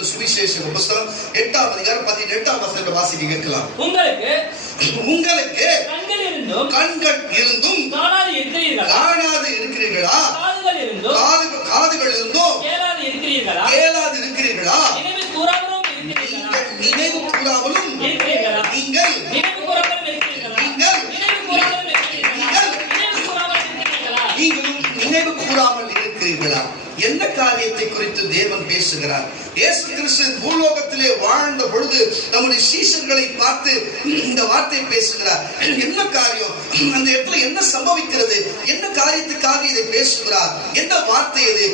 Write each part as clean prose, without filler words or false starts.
எழுதின சுவிசேஷ புத்தகம் 8ஆம் அதிகாரம் 18ஆம் வசனத்தை வாசிக்க கேட்கலாம். உங்களுக்கு கண்கள் இருந்தும் காணாது இருக்கிறீர்களா? காதுகள் இருந்தும் கேளாது இருக்கிறீர்களா? நினைவு கூறாமலும் நீங்கள் நினைவு கூறாமல் இருக்கிறீர்களா? என்ன காரியத்தை குறித்து தேவன் பேசுகிறார்? இயேசு கிறிஸ்து பூலோகத்திலே வாழ்ந்த பொழுது நம்முடைய சீஷர்களை பார்த்து இந்த வார்த்தை பேசுகிறார். என்ன காரியம்? அந்த இடத்துல என்ன சம்பவிக்கிறது? என்ன காரியத்துக்காக இதை பேசுகிறார்? என்ன வார்த்தை இது?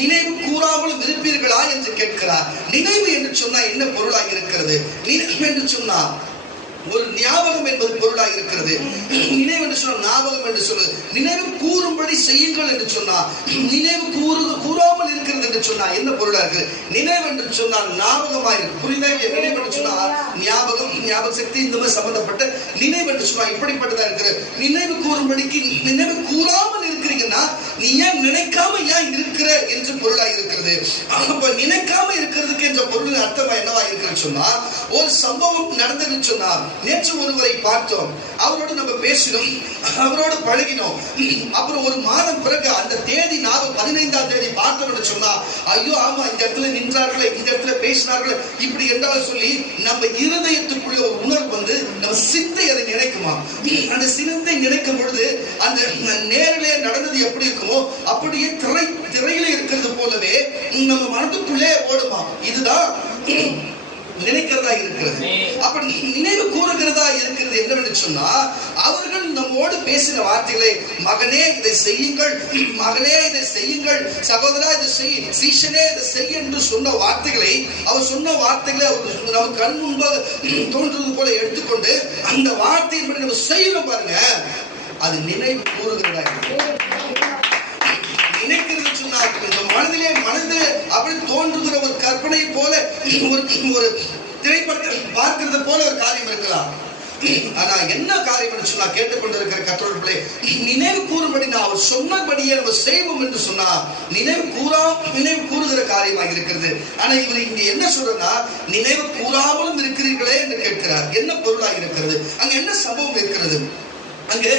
நினைவு கூறாமலும் இருப்பீர்களா என்று கேட்கிறார். நினைவு என்று சொன்னா என்ன பொருளாக இருக்கிறது? நினைவு என்று சொன்னா ஒரு ஞாபகம் என்பது பொருளாக இருக்கிறது. நினைவு என்று சொன்ன ஞாபகம் என்று சொல்லு. நினைவு கூறும்படி செய்யுங்கள் என்று சொன்னா, நினைவு கூறாமல் இருக்கிறது என்று சொன்னா என்ன பொருளாக இருக்குது? நினைவு என்று சொன்னால் ஞாபகமாக இருக்கு. புரியுதா? நினைவு என்று சொன்னா ஞாபக சக்தி இந்த மாதிரி சம்பந்தப்பட்ட நினைவு என்று சொன்னா இப்படிப்பட்டதா இருக்கிறது. நினைவு கூறும்படிக்கு நினைவு கூறாமல் இருக்கிறீங்கன்னா நீ ஏன் நினைக்காம ஏன் இருக்கிற என்று பொருளாக இருக்கிறது. அப்ப நினைக்காம இருக்கிறதுக்கு என்ற பொருள் அர்த்தமா என்னவா இருக்குன்னு சொன்னா, ஒரு சம்பவம் நடந்ததுன்னு சொன்னா, நேற்று ஒருவரை பார்த்தோம், அவரோடு நம்ம பேசினோம், அவரோடு பழகினோம். அப்புறம் ஒரு மாதம் பிறகு அந்த தேதி 15ஆம் தேதி பார்த்தோம்னு சொன்னா, ஐயோ ஆமா இந்த இடத்துல நின்றார்களே, இந்த இடத்துல பேசினார்களே, இப்படி என்றாலும் சொல்லி நம்ம இருதயத்துக்குள்ள ஒரு உணர்வு வந்து நம்ம சிந்தை அதை நினைக்குமா? அந்த சிந்தை நினைக்கும் பொழுது அந்த நேரிலே நடந்தது எப்படி இருக்குமோ அப்படியே திரையில இருக்கிறது போலவே நம்ம மனதுக்குள்ளே ஓடுமா? இதுதான் நினைக்கிறதா இருக்கிறது. அப்படி நினைவு கூறுகிறதா இருக்கிறது என்னவென்று சொன்னா, அவர்கள் நம்மோடு பேசின வார்த்தைகளை, மகனே இதை செய்யுங்கள், மகனே இதை செய்யுங்கள், சகோதரா இதை செய், சீஷனே இதை செய் என்று சொன்ன வார்த்தைகளை, அவர் சொன்ன வார்த்தைகளை அவர் நம்ம கண் முன்பாக தோன்றது போல எடுத்துக்கொண்டு அந்த வார்த்தையின்படி நம்ம செய்யறோம் பாருங்க, அது நினைவு கூறுகிறதா இருக்கிறது. நினைக்கிறது சொன்னார்கள் மனதிலே அப்படி தோன்றுகிற ஒரு கற்பனை போல ஒரு திரைப்படத்தை பார்க்கிறது போல ஒரு காரியம் இருக்கலாம். ஆனா என்ன காரியம் சொன்னா, கேட்டுக்கொண்டிருக்கிற கர்த்தருடைய பிள்ளை, நினைவு கூறும்படி நான் அவர் சொன்னபடியே நம்ம செய்வோம் என்று சொன்னா நினைவு கூறுகிற காரியமாக இருக்கிறது. ஆனா இவர் இங்க என்ன சொல்றா, நினைவு கூறாமலும் இருக்கிறீர்களே என்று கேட்கிறார். என்ன பொருளாக இருக்கிறது? அங்க என்ன சம்பவம் இருக்கிறது? அங்கு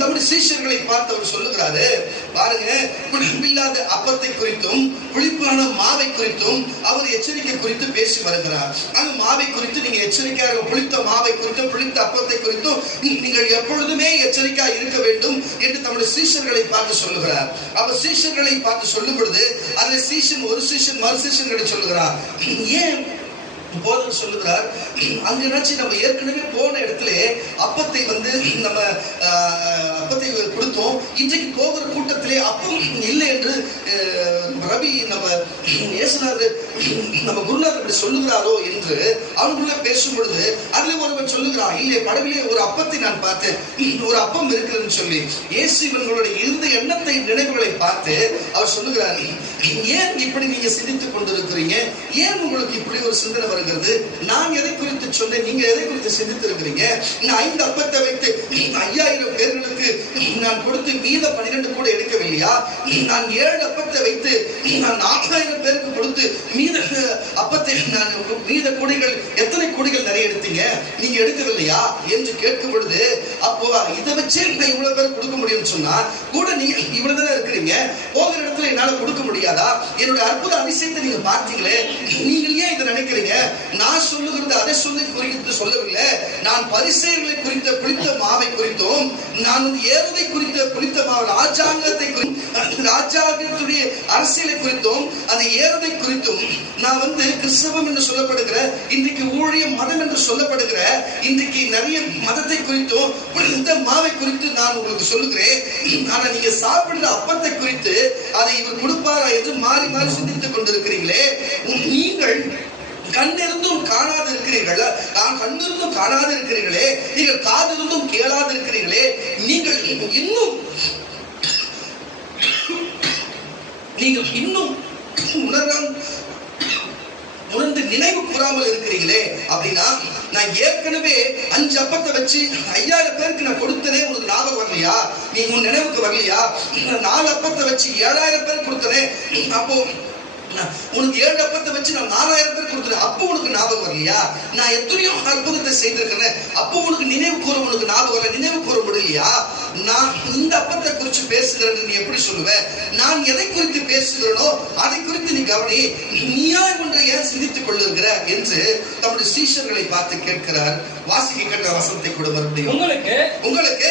நம்முடைய சீஷர்களை பார்த்து அவர் சொல்லுகிறாரு, பாருங்க, புளிப்பில்லாத அப்பத்தை குறித்தும் புளிப்பான மாவை குறித்தும் அவர் எச்சரிக்கை குறித்து பேசி வருகிறார். அந்த மாவை குறித்து நீங்க எச்சரிக்கையாக, புளித்த மாவை குறித்தும் புளித்த அப்பத்தை குறித்தும் நீங்கள் எப்பொழுதுமே எச்சரிக்கையாக இருக்க வேண்டும் என்று தம்முடைய சீஷர்களை பார்த்து சொல்லுகிறார். அவர் சீஷர்களை பார்த்து சொல்லும் பொழுது அதில் சீஷன் ஒரு சீஷன் மறு சீஷர்களை சொல்லுகிறார். ஏன் போதகர் சொல்லுகிறார், அங்க நினைச்சு நம்ம ஏற்கனவே போன இடத்துல அப்பத்தை வந்து நம்ம அப்பத்தை கொடுத்தோம், இன்றைக்கு போகிற கூட்டத்திலே அப்பம் இல்லை என்று ரவி நம்ம இயேசுநாதர் நம்ம குருநாதர் அப்படி சொல்லுகிறாரோ என்று அவங்களுக்குள்ள பேசும் பொழுது அதுல ஒருவன் சொல்லுகிறான், இல்லை படவிலே ஒரு அப்பத்தை நான் பார்த்தேன், ஒரு அப்பம் இருக்குதுன்னு சொல்லி இயேசு இவங்களுடைய இருந்த எண்ணத்தை நினைவுகளை பார்த்து அவர் சொல்லுகிறார், ஏன் இப்படி நீங்க சிந்தித்துக் கொண்டிருக்கிறீங்க? ஏன் உங்களுக்கு இப்படி ஒரு சிந்தனை வருகிறது? நான் எதை குறித்து சொன்னேன், நீங்க எதை குறித்து சிந்தித்து இருக்கிறீங்க? 5 அப்பத்தை வைத்து 5000 பேர்களுக்கு நான் கொடுத்து மீத 12 கூட எடுக்கவில்லையா? நான் 7 அப்பத்தை வைத்து நான் 4000 பேருக்கு கொடுத்து மீத அப்பத்தை நான் மீத கூடைகள், எத்தனை கூடைகள் நிறைய எடுத்தீங்க, நீங்க எடுக்கவில்லையா என்று கேட்கும் பொழுது, அப்போ இதை வச்சு நான் இவ்வளவு பேர் கொடுக்க முடியும்னு சொன்னா கூட நீங்க இவ்வளவுதானே இருக்கிறீங்க, போகிற இடத்துல என்னால கொடுக்க முடியாதா? என்னுடைய அற்புத அதிசயத்தை நீங்க பார்த்தீங்களே, நீங்கள் ஏன் இதை நினைக்கிறீங்க? நான் சொல்லுகிறது அதை சொல்லி குறித்து சொல்லவில்லை, நான் பரிசேயர்களை குறித்த புளித்த மாவை குறித்தும், நான் ஏறுதை குறித்த புளித்த மாவு, ராஜாங்கத்தை ராஜாங்கத்துடைய அரசியலை குறித்தும், அந்த ஏறுதை குறித்தும், நான் வந்து கிறிஸ்தவம் என்று சொல்லப்படுகிற இன்றைக்கு ஊழிய மதம் என்று சொல்லப்படுகிற இன்றைக்கு நிறைய மதத்தை குறித்தும் புளித்த மாவை குறித்து நான் உங்களுக்கு சொல்லுகிறேன். ஆனா நீங்க சாப்பிடுற அப்பத்தை குறித்து அதை இவர் கொடுப்பாரா என்று மாறி மாறி சிந்தித்துக் கொண்டிருக்கிறீங்களே. நீங்கள் கண்ணிருந்தும் காணாது இருக்கிறீர்கள், கண்ணிருந்தும் காணாது இருக்கிறீர்களே, நீங்கள் காதிருந்தும் கேளாது இருக்கிறீர்களே, நீங்கள் இன்னும் உணர்ந்து நினைவு கூறாமல் இருக்கிறீங்களே. அப்படின்னா நான் ஏற்கனவே 5 அப்பத்தை வச்சு 5000 பேருக்கு நான் கொடுத்தனே, உங்களுக்கு ஞாபகம் வரலையா? நீ உன் நினைவுக்கு வரலையா? 4 அப்பத்தை வச்சு 7000 பேருக்கு கொடுத்தனே, அப்போ உனக்கு 7 அப்பத்தை வச்சு நான் 4000 பேருக்கு இல்லையா? நான் எத்தனையோ அற்புதத்தை செய்திருக்கிறேன், அப்போ உனக்கு நினைவு கூற, உனக்கு ஞாபகம் இல்லை, நினைவு கூற முடியலையா? நான் இந்த அப்பத்தை குறித்து பேசுகிறேன்னு நீ எப்படி சொல்லுவ? நான் எதை குறித்து பேசுகிறேனோ அதை குறித்து நீ கவனி, நீயா ஒன்றை ஏன் சிந்தித்துக் கொள்ளுகிற என்று தம்முடைய சீஷர்களை பார்த்து கேட்கிறார். வாசிக்க கேட்ட வசனத்தை கூட மறுபடியும். உங்களுக்கு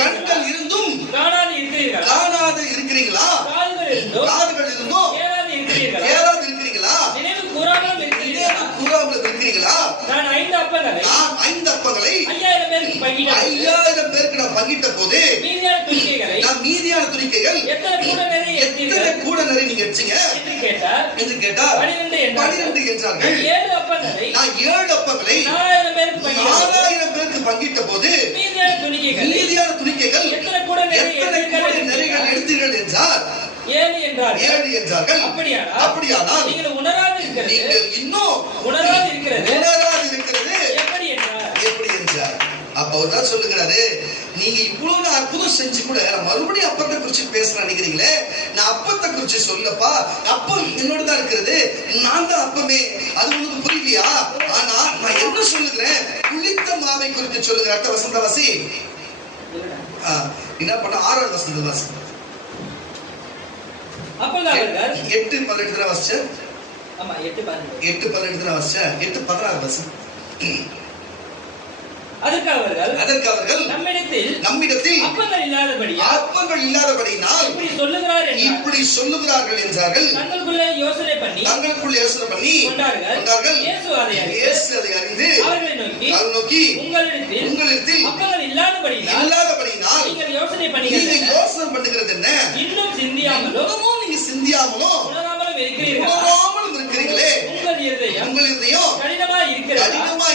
கண்கள் இருந்தும் காணாது இருக்கிறீங்களா? காதுகள் இருந்தும் கேளாது இருக்கிறீங்களா? நினைவு கூறாமல் இருக்கிறீங்களா? நான் 5 அப்பங்களை 5000 பேருக்கு நான் பங்கிட்ட போது நான் மீதியான துணிக்கைகள் எத்தனை கூட நிறைய நீங்க எடுத்தீங்க என்று கேட்டார். 12 என்றார்கள். நான் 7 அப்பங்களை 4000 பேருக்கு பங்கிட்ட போது மீதியான துணிக்கைகள் எத்தனை கூட நிறைய எடுத்தீர்கள் என்றார். 7 என்றார்கள். அப்படியானால் நீங்கள் இன்னும் உணராது இருக்கிறது எப்படி என்றார். அப்ப அவர் தான் சொல்லுகிறாரு, நீங்க இவ்வளவு அற்புதம் செஞ்சு கூட மறுபடியும் அப்பத்தை குறிச்சு பேச நினைக்கிறீங்களே, நான் அப்பத்தை குறிச்சு சொல்லப்பா, அப்பம் என்னோட தான் இருக்கிறது, நான் தான் அப்பமே, அது உங்களுக்கு புரியலையா? ஆனா நான் என்ன சொல்லுகிறேன், புளித்த மாவை குறித்து சொல்லுகிறேன். அடுத்த வசந்த வாசி என்ன பண்ண 6வது வசந்த வாசி 8:18 வாசிச்ச. ஆமா 8:18 வாசிச்ச. 8:16 வாசி. அதற்கு அவர்கள் நம்மிடத்தில் அப்பங்கள் இல்லாதபடியினால் இப்படி சொல்லுகிறார்கள் என்றார்கள். தங்களுக்குள்ளே யோசனை பண்ணி கொண்டார்கள். இயேசு அதை அறிந்து அவர்களை நோக்கி உங்களிடத்தில் அப்பங்கள் இல்லாதபடியினால் நீங்கள் யோசனை பண்ணுகிறது என்ன? இன்னும் சிந்தியாமலும் உணராமலும் இருக்கிறீர்களே, உங்கள் இருதயம் கடினமா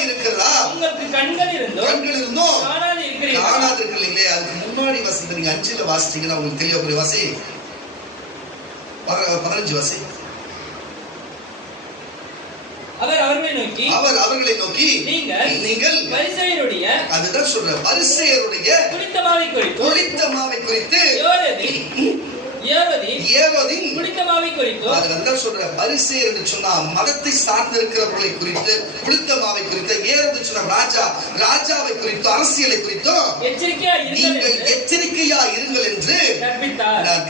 இருக்கிறதா? உங்களுக்கு கண்கள் இருந்தும் காணாது இருக்கிறீங்களே. அதுக்கு முன்னாடி வசனத்தை நீங்க 5ல வாசிச்சீங்கன்னா உங்களுக்கு தெளிவா வாசி. 15 வாசி. அவர் அவர்களை நோக்கி நீங்கள் பரிசேயருடைய, அதுதான் சொல்ற, பரிசேயருடைய புளித்த மாவை குறித்து ஏரோதின் புளித்த மாவை குறித்து, அதுதான் சொல்ற, பரிசேயர் என்று சொன்னா மதத்தை சார்ந்திருக்கிறவர்களை குறித்து, புளித்த மாவை குறித்து, ஏரோது சொன்ன ராஜாவை குறித்து, அரசியலை குறித்தும் நீங்கள் எச்சரிக்கையா இருங்கள் என்று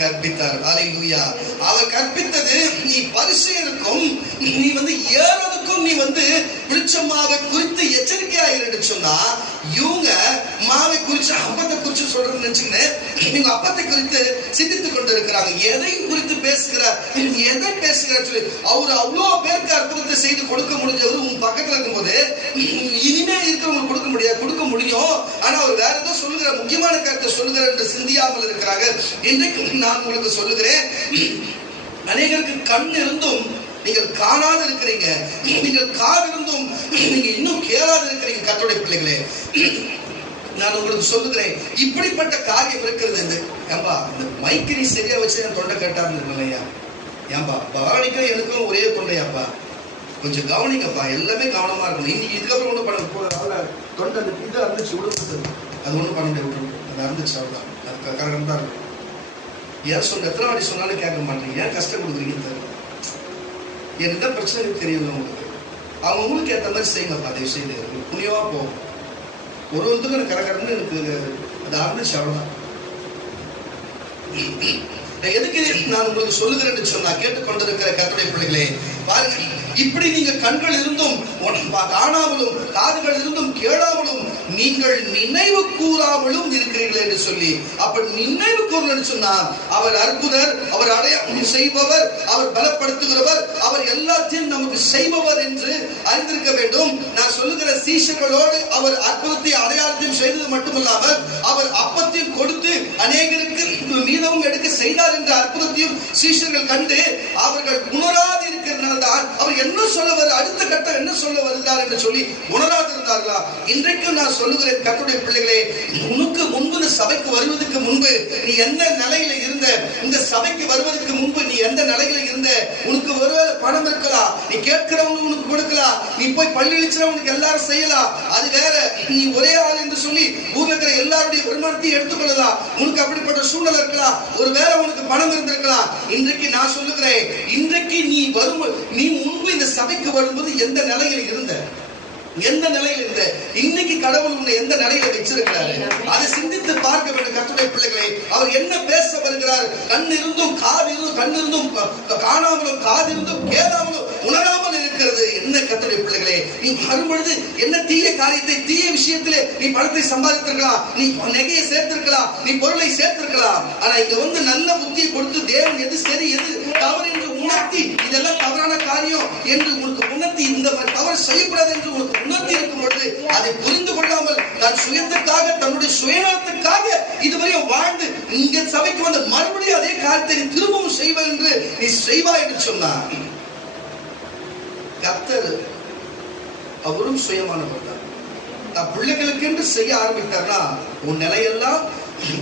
கற்பித்தார். அல்லேலூயா. அவர் கற்பித்தது, நீ பரிசேயருக்கும் நீ ஏரோதுக்கும் நீ புளிச்ச மாவை குறித்து எச்சரிக்கையா இரு சொன்னா, இவங்க மாவை குறிச்சு அப்பத்தை குறிச்சு சொல்றது நினைச்சுக்கிட்டு நீங்க அப்பத்தை குறித்து சிந்தித்துக் கொண்டு இருக்கிறாங்க. எதை குறித்து பேசுகிறார், எதை பேசுகிறார் சொல்லி அவர் அவ்வளவு பேருக்கு அற்புதத்தை செய்து கொடுக்க முடிஞ்சவர் உங்க பக்கத்துல இருக்கும்போது இனிமே இருக்கிறவங்க கொடுக்க முடியும். ஆனா அவர் வேற ஏதோ சொல்லுகிற முக்கியமான கருத்தை சொல்லுகிற என்று சிந்தியாமல் இருக்கிறாங்க. இன்றைக்கு நான் உங்களுக்கு சொல்லுகிறேன், அநேகருக்கு கண் இருந்தும் நீங்கள் காணாது இருக்கிறீங்க, நீங்கள் காது இருந்தும் நீங்க இன்னும் கேளாது இருக்கிறீங்க. கர்த்தருடைய பிள்ளைகளே, நான் உங்களுக்கு சொல்லுகிறேன், இப்படிப்பட்ட காரியம் இருக்கிறது. ஏம்பா இந்த மைக்கு நீ சரியா வச்சு என் தொண்டை கேட்டாருன்னு இருக்கலையா? ஏம்பா பவானிக்கும் எனக்கும் ஒரே தொண்டையாப்பா, கொஞ்சம் கவனிங்கப்பா, எல்லாமே கவனமா இருக்கணும். இன்னைக்கு இதுக்கப்புறம் ஒன்றும் பண்ண தொண்டை இது அறுந்துச்சு விடுறது, அது ஒன்றும் பண்ண முடியாது, அது அறுந்துச்சு, அவ்வளோதான், அது கரெக்டாக தான் இருக்கும். ஏன் சொல்ல எத்தனை வாட்டி சொன்னாலும் கேட்க மாட்டீங்க, ஏன் கஷ்டம் கொடுக்குறீங்கன்னு தெரியல. எனக்கு தான் பிரச்சனை தெரியல. உங்களுக்கு அவங்க உங்களுக்கு ஏற்ற மாதிரி செய்யுங்கப்பா, அதை செய்து புண்ணியமா போகும். ஒருவருக்கும் கரகரன்னு எனக்கு அது ஆரம்பிச்சு, அவ்வளவுதான். எதுக்கு நான் உங்களுக்கு சொல்லுகிறேன்னு சொன்னா, கேட்டுக்கொண்டிருக்கிற கர்த்தருடைய பிள்ளைகளே, பாருங்க, இப்படி நீங்க கண்கள் இருந்தும் காணாமலும் காதுகள் இருந்தும் கேளாமலும் நீங்கள் நினைவு கூறாமலும் இருக்கிறீர்கள் என்று சொல்லி, அப்ப நினைவு கூறலன்னு சொன்னா, அவர் அற்புதர், அவர் அடையாளம் செய்பவர், அவர் பலப்படுத்துகிறவர், அவர் எல்லாத்தையும் நமக்கு செய்பவர் என்று அறிந்திருக்க வேண்டும். நான் சொல்லுகிற சீஷர்களோடு அவர் அற்புதத்தை அடையாளத்தையும் செய்தது மட்டுமல்லாமல் அவர் அப்பத்தையும் கொடுத்து அநேகருக்கு மீதமும் எடுக்க செய்தார் என்ற அற்புதத்தையும் சீஷர்கள் கண்டு அவர்கள் உணராது இருக்கிறதுனால தான் அவர் என்ன சொல்ல வருது, அடுத்த கட்டம் என்ன சொல்ல வருகிறார் என்று சொல்லி உணராது இருந்தார்களா? இன்றைக்கும் நான் சொல்லுகிறேன் கர்த்தருடைய பிள்ளைகளே, உனக்கு முன்பு இந்த சபைக்கு வருவதற்கு முன்பு நீ எந்த நிலையில இருந்த, இந்த சபைக்கு வருவதற்கு முன்பு நீ எந்த நிலையில இருந்த, உனக்கு ஒருவேளை பணம் இருக்கலாம், நீ கேட்கிறவங்க உனக்கு கொடுக்கலாம், நீ போய் பள்ளி அளிச்சவனுக்கு எல்லாரும் செய்யலாம், அது வேற. நீ ஒரே ஆள் என்று சொல்லி ஊர்ல இருக்கிற எல்லாருடைய வருமானத்தையும் எடுத்துக்கொள்ளலாம், உனக்கு அப்படிப்பட்ட சூழ்நிலை இருக்கலாம், ஒருவேளை உனக்கு பணம் இருந்திருக்கலாம். இன்றைக்கு நான் சொல்லுகிறேன், இன்றைக்கு நீ முன்பு இந்த சபைக்கு வரும்போது எந்த நிலையில் இருந்த, எந்த நிலையில் இருந்த, இன்னைக்கு கடவுள் உன்னை எந்த நிலையில வச்சிருக்கிறாரு அதை சிந்தித்து பார்க்க வேண்டும். கர்த்தருடைய பிள்ளைகளே, அவர் என்ன பேச வருகிறார்? கண் இருந்தும் காது இருந்தும், கண் இருந்தும் காணாமலும் காது இருந்தும் கேளாமலும் உணராமல் இருக்கிறது. என்ன கர்த்தருடைய பிள்ளைகளே, நீ வரும்பொழுது என்ன தீய காரியத்தை, தீய விஷயத்திலே நீ பணத்தை சம்பாதித்திருக்கலாம், நீ நகையை சேர்த்திருக்கலாம், நீ பொருளை சேர்த்திருக்கலாம். ஆனா இங்க வந்து நல்ல புத்தியை கொடுத்து தேவன் எது சரி எது தவறு என்று உணர்த்தி, இதெல்லாம் தவறான காரியம் என்று உனக்கு உணர்த்தி, இந்த தவறு செய்யக்கூடாது என்று உனக்கு உணர்த்தி இருக்கும் பொழுது அதை புரிந்து கொள்ளாமல் தன் சுயத்துக்காக, தன்னுடைய சுயநலத்துக்காக இதுவரை வாழ்ந்து இங்க சபைக்கு வந்து மறுபடியும் அதே காரியத்தை நீ திரும்பவும் செய்வாய் என்று நீ செய்வாய் என்று சொன்னார். கர்த்தர் அவரும் சுயமானவர் தான். தன் பிள்ளைகளுக்கு என்று செய்ய ஆரம்பித்தார்னா உன் நிலையெல்லாம்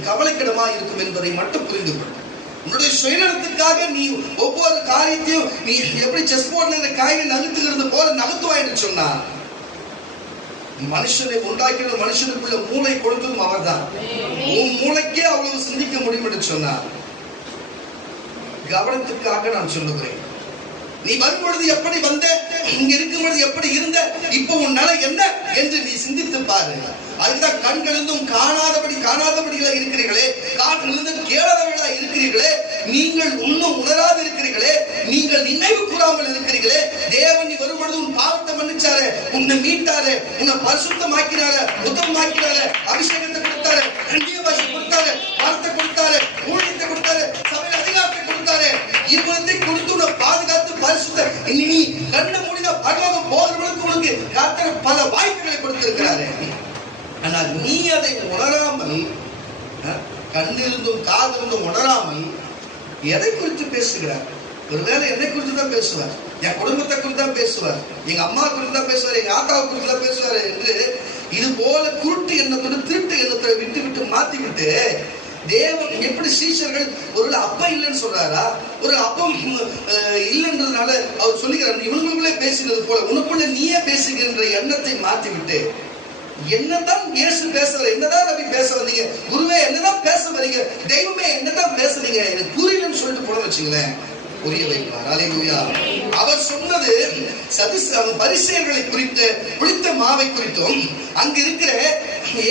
கவலைக்கிடமா இருக்கும் என்பதை மட்டும் புரிந்து கொள். உன்னுடைய சுயநலத்துக்காக நீ ஒவ்வொரு காரியத்தையும் நீ எப்படி செஸ் போர்ட்ல காயை நகர்த்துகிறது போல நகர்த்துவாய் என்று சொன்னார். மனுஷனை உண்டாக்கின மனுஷனுக்குள்ள மூளை கொடுத்ததும் அவர் தான். உன் மூளைக்கே அவ்வளவு சிந்திக்க முடியும் என்று சொன்னார். கவனத்துக்காக நான் சொல்லுகிறேன், நீ வரும்பொழுது எப்படி வந்த, இங்க இருக்கும் பொழுது எப்படி இருந்த, இப்போ உன் நிலை என்ன என்று நீ சிந்தித்து பாரு. அதுதான் கண்களிருந்தும் காணாதபடிகளா இருக்கிறீர்களே, காற்றிலிருந்து கேளாதவர்களா இருக்கிறீர்களே, நீங்கள் இன்னும் உணராது இருக்கிறீர்களே, நீங்கள் நினைவு கூறாமல் இருக்கிறீர்களே. தேவன் நீ வரும்பொழுது உன் பாவத்தை மன்னிச்சாரு, உன்னை மீட்டாரு, உன்னை பரிசுத்தமாக்கினாரு, உத்தமமாக்கினாரு, அபிஷேகத்தை கொடுத்தாரு, கண்டிய பாஷை கொடுத்தாரு, வார்த்தை கொடுத்தாரு, ஊழியத்தை கொடுத்தாரு, சபையில் அதிகாரத்தை கொடுத்தாரு. இவ்வளத்தை கொடுத்து உன்னை பாதுகாத்து பரிசுத்த நீ கண்ணை மூடினா பரலோகம் போகிறவர்களுக்கு உனக்கு கர்த்தர் பல வாய்ப்புகளை கொடுத்திருக்கிறாரு. ஆனால் நீ அதை உணராமல், கண்ணிருந்தும் காதிருந்தும் உணராமல் எதை குறித்து பேசுகிறார்? ஒருவேளை என்னை குறித்து தான் பேசுவார், என் குடும்பத்தை குறித்து தான் பேசுவார், எங்க அம்மா குறித்து தான் பேசுவார், எங்க ஆத்தாவை குறித்து தான் பேசுவார் என்று இது போல குருட்டு எண்ணத்தோடு திருட்டு எண்ணத்தை விட்டு விட்டு மாத்தி விட்டு தேவன் எப்படி சீஷர்கள் ஒரு அப்பா இல்லைன்னு சொல்றாரா? ஒரு அப்பம் இல்லைன்றதுனால அவர் சொல்லுகிறார், இவங்களுக்குள்ளே பேசினது போல உனக்குள்ள நீயே பேசுகின்ற எண்ணத்தை மாத்தி விட்டு, என்னதான் இயேசு பேசுற, என்னதான் நபி பேச வந்தீங்க, குருவே என்னதான் பேச வரீங்க, தெய்வமே என்னதான் பேசுறீங்க, எனக்கு புரியலன்னு சொல்லிட்டு போன வச்சுங்களேன், புரிய வைப்பார். அல்லேலூயா. அவர் சொன்னது பரிசேயர்களை குறித்து, புளித்த மாவை குறித்தும், அங்க இருக்கிற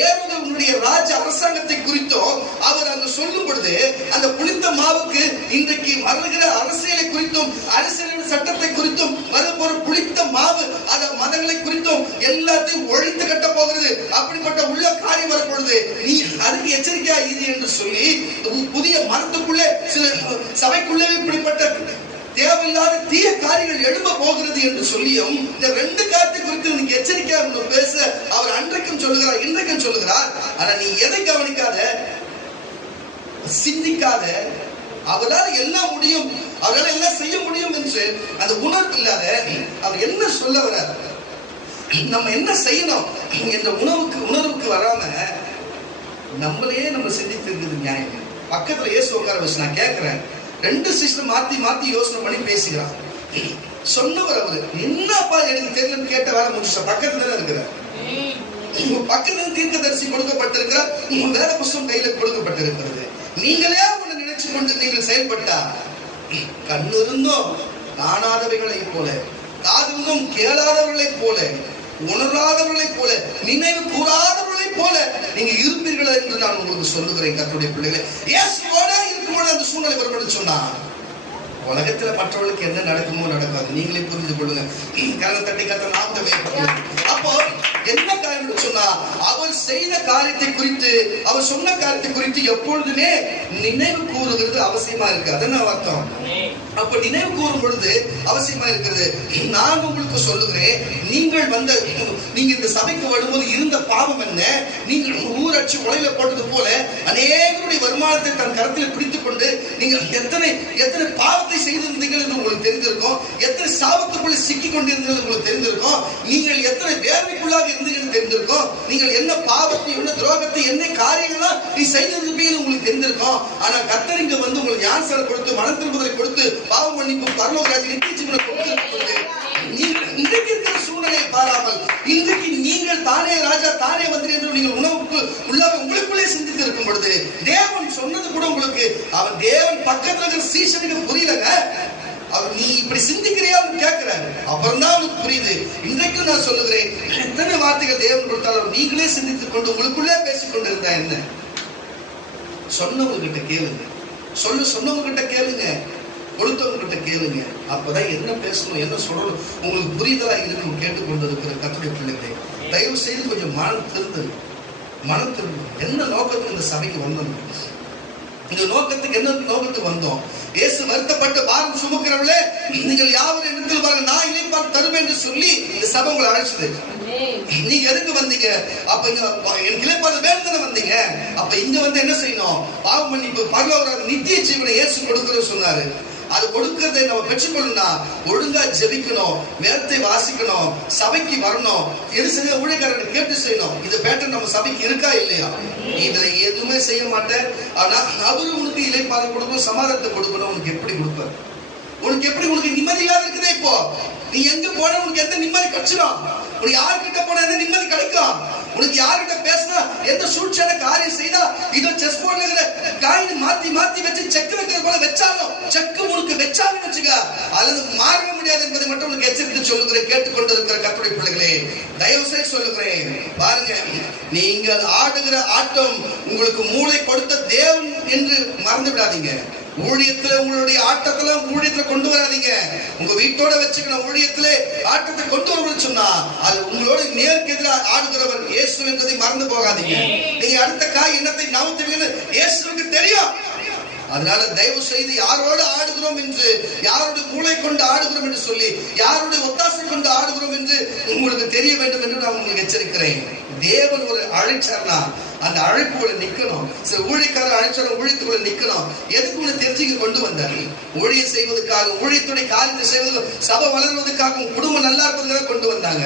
ஏரோதுடைய ராஜ அரசாங்கத்தை குறித்தும் அவர் அங்கு சொல்லும் பொழுது, அந்த புளித்த மாவுக்கு இன்றைக்கு வருகிற அரசியலை குறித்தும், அரசியலின் சட்டத்தை குறித்தும், வருகிற புளித்த மாவு அத மதங்களை குறித்தும் எல்லாத்தையும் ஒழித்து கட்ட போகிறது. அப்படிப்பட்ட உள்ள காரியம் வரப்பொழுது நீ அதுக்கு எச்சரிக்கையா இரு என்று சொல்லி, புதிய மதத்துக்குள்ளே சில சபைக்குள்ளே இப்படிப்பட்ட தேவையில்லாத தீய காரியங்கள் எழும்ப போகிறது என்று சொல்லியும், இந்த ரெண்டு காரியத்தை குறித்து உனக்கு எச்சரிக்கையா பேச அவர் அன்றைக்கும் சொல்லுகிறார், இன்றைக்கும் சொல்லுகிறார். ஆனா நீ எதை கவனிக்காத, சிந்திக்காத, அவரால் எல்லாம் முடியும், அவரால் எல்லாம் செய்ய முடியும் என்று அந்த உணர்வு இல்லாத அவர் என்ன சொல்ல வர்றார், நம்ம என்ன செய்யணும் என்ற உணர்வுக்கு வராம நம்மளே நம்ம சிந்தித்து இருக்குது நியாயம். பக்கத்துல இயேசு உட்கார வச்சு நான் கேட்கிறேன், ரெண்டு சிஸ்டர் மாத்தி மாத்தி யோசனை பண்ணி பேசுகிறான். சொன்னவர் அவரு, என்னப்பா எனக்கு தெரியலன்னு கேட்ட வேலை முடிச்ச பக்கத்துல தானே இருக்கிறார். உங்க பக்கத்துல தீர்க்கதரிசி கொடுக்கப்பட்டிருக்கிறார், உங்க வேத புஸ்தகம் கையில கொடுக்கப்பட்டிருக்கிறது. நீங்களே உன்னை நினைச்சு கொண்டு நீங்கள் செயல்பட்டா, கண்ணு இருந்தும் காணாதவைகளை போல, காதிருந்தும் கேளாதவர்களை போல, உணராதவர்களை போல, நினைவு கூறாதவர்களை போல நீங்க இருப்பீர்கள் என்று நான் உங்களுக்கு சொல்லுகிறேன். கர்த்தருடைய பிள்ளைகளே, இயேசுவோட இருக்கும்போது அந்த சூழ்நிலை வரும்னு சொன்னா உலகத்துல மற்றவர்களுக்கு என்ன நடக்குமோ நடக்காது, நீங்களே புரிந்து கொள்ளுங்க. கரண தட்டி கத்த நாத்தமே. அப்போ என்ன காரணம் சொன்னா, அவர் செய்த காரியத்தை குறித்து, அவர் சொன்ன காரியத்தை குறித்து எப்பொழுதுமே நினைவு கூறுகிறது அவசியமா இருக்கு. அதான் அர்த்தம். அப்ப நினைவு கூறும் பொழுது அவசியமா இருக்கிறது. நான் உங்களுக்கு சொல்லுகிறேன், நீங்க இந்த சபைக்கு வரும்போது இருந்த பாவம் என்ன, நீங்கள் ஊரட்சி உலையில போட்டது போல அநேகருடைய வருமானத்தை தன் கரத்தில் பிடித்துக் கொண்டு நீங்கள் எத்தனை பாவத்தை செய்திருந்தீர்கள் என்று உங்களுக்கு தெரிந்திருக்கும், எத்தனை சாபத்துக்குள்ளே சிக்கிக் கொண்டிருந்தீர்கள் உங்களுக்கு தெரிந்திருக்கும், நீங்கள் எத்தனை வேதனைக்குள்ளாக இருந்தீர்கள் தெரிந்திருக்கும், நீங்கள் என்ன பாவத்தை, என்ன துரோகத்தை, என்ன காரியங்களா நீ செய்திருப்பீர்கள் உங்களுக்கு தெரிந்திருக்கும். ஆனா கர்த்தர் இங்க வந்து உங்களுக்கு ஞானஸ்நானம் கொடுத்து, மனம் திரும்புதலை கொடுத்து, பாவம் மன்னிப்பு, பரலோக ராஜ்ய நித்திய ஜீவனை கொடுத்திருக்கிறது. நீங்கள் இன்றைக்கு இருக்கிற சூழ்நிலையை பாராமல், இன்றைக்கு நீங்கள் தானே ராஜா தானே மந்திரி என்று நீங்கள் உங்களுக்குள்ளே சிந்தித்து இருக்கும் பொழுது, தேவன் சொன்னது கூட உங்களுக்கு, அவன் தேவன் பக்கத்துல இருக்கிற சீசனுக்கு புரியலங்க, அவர் நீ இப்படி சிந்திக்கிறியான்னு கேட்கிறாரு. அப்புறம் தான் அவனுக்கு இன்றைக்கும் நான் சொல்லுகிறேன், எத்தனை வார்த்தைகள் தேவன் கொடுத்தாலும் நீங்களே சிந்தித்துக் கொண்டு உங்களுக்குள்ளே பேசிக் கொண்டிருந்தா என்ன? சொன்னவங்க கிட்ட கேளுங்க, சொன்னவங்க கிட்ட கேளுங்க, கொடுத்தவங்க கிட்ட கேளுங்க. அப்பதான் என்ன பேசணும், என்ன சொல்லணும் உங்களுக்கு புரிதலா இருக்கும். கேட்டுக்கொண்டு இருக்கிற கர்த்தருடைய பிள்ளைகளே, தயவு செய்து கொஞ்சம் மனம் திருந்து. என்ன நோக்கத்துக்கு இந்த சபைக்கு வந்தோம்? இந்த நோக்கத்துக்கு என்ன நோக்கத்துக்கு வந்தோம்? இயேசு வருத்தப்பட்டு பாரம் சுமக்கிறவர்களே, நீங்கள் யாவரும் இடத்தில் பாருங்க, நான் இளைப்பாறு தருவேன் என்று சொல்லி இந்த சபை உங்களை அழைச்சது. நீங்க எதுக்கு வந்தீங்க? அப்ப இங்க எனக்கு இளைப்பாறு வேணும்னு வந்தீங்க. அப்ப இங்க வந்து என்ன செய்யணும்? பாவ மன்னிப்பு, பரலோக நித்திய ஜீவனை இயேசு கொடுக்கிறேன்னு சொன்னாரு. அது கொடுக்கறதை நம்ம பெற்றுக்கொள்ளணும்னா ஒழுங்கா ஜெபிக்கணும், வேதத்தை வாசிக்கணும், சபைக்கு வரணும், எது செய்ய ஊழியக்காரர்கள் கேட்டு செய்யணும். இது பேட்டர் நம்ம சபைக்கு இருக்கா இல்லையா? இதுல எதுவுமே செய்ய மாட்டேன், ஆனா அவரு உனக்கு இளைப்பாறை கொடுக்கணும், சமாதானத்தை கொடுக்கணும். உனக்கு எப்படி கொடுப்பாரு? உனக்கு நிம்மதி இல்லாத இருக்குதே. இப்போ நீ எங்க போன உனக்கு எந்த நிம்மதி கிடைச்சிடும்? உனக்கு யாருக்கிட்ட போன எந்த நிம்மதி கிடைக்கும்? உனக்கு யார்கிட்ட பேசினா எந்த சூழ்ச்சியான காரியம் செய்தா இதோ செஸ் போர்ட்ல இருக்கிற காயின் மாத்தி வச்சு செக் வைக்கிறது போல வச்சாலும் செக் உனக்கு வச்சாலும் வச்சுக்க, அல்லது மாற முடியாது என்பதை மட்டும் உனக்கு எச்சரித்து சொல்லுகிறேன். கேட்டுக்கொண்டு இருக்கிற கர்த்தருடைய பிள்ளைகளே, தயவு செய்து சொல்லுகிறேன், பாருங்க, நீங்கள் ஆடுகிற ஆட்டம் உங்களுக்கு மூளை கொடுத்த தேவன் என்று மறந்து விடாதீங்க. ஊழியத்துல உங்களுடைய ஆட்டத்துல ஊழியத்துல கொண்டு வராதீங்க. உங்க வீட்டோட வச்சுக்கணும். ஊழியத்துல ஆட்டத்தை கொண்டு வரணும்னு சொன்னா அது உங்களோட நேருக்கு எதிராக ஆடுகிறவர் இயேசு என்பதை மறந்து போகாதீங்க. நீங்க அடுத்த காய் என்னத்தை நவுத்துவீங்கன்னு இயேசுவுக்கு தெரியும். அதனால தயவு செய்து யாரோடு ஆடுகிறோம் என்று, யாருடைய மூளை கொண்டு ஆடுகிறோம் என்று சொல்லி, யாருடைய ஒத்தாசை கொண்டு ஆடுகிறோம் என்று உங்களுக்கு தெரிய வேண்டும் என்று நான் உங்களுக்கு எச்சரிக்கிறேன். தேவன் ஒரு அழைச்சார்னா அந்த அழைப்புகளை நிக்கணும். சில ஊழியக்காரர் அழைச்சாலும் ஊழியத்துக்குள்ள நிக்கணும். எதுக்கு உங்களை தெரிஞ்சுக்க கொண்டு வந்தாரு? ஊழியம் செய்வதற்காக, ஊழியத்துடைய காரியத்தை செய்வதற்கு, சபை வளர்வதற்காக, குடும்பம் நல்லா இருப்பதற்காக கொண்டு வந்தாங்க.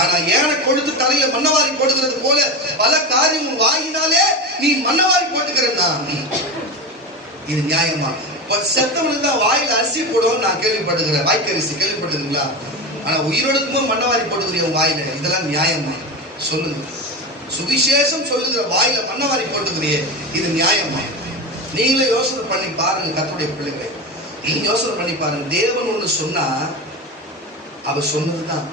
ஆனா ஏனை கொடுத்து தலையில மண்ணவாரி போடுகிறது போல பல காரியம் வாங்கினாலே நீ மண்ணவாரி போட்டுக்கிறேன்னா இது நியாயமா? செத்தவனுக்கு தான் வாயில அரிசி போடுவோம் நான் கேள்விப்பட்டுக்கிறேன். வாய்க்கரிசி கேள்விப்பட்டிருக்கீங்களா? ஆனா உயிரோடுக்கும் மண்ணவாரி போட்டுக்கிற வாயில, இதெல்லாம் நியாயமா? சொல்லுங்க. சுவிசேஷம் சொல்லுகிற வாயில மண்ணவாரி போட்டுக்கிறியே, இது நியாயமா? நீங்களே யோசனை பண்ணி பாருங்க. கர்த்தருடைய பிள்ளைகளை யோசனை பண்ணி பாருங்க. தேவன் ஒண்ணு சொன்னா அவர் சொன்னதுதான்.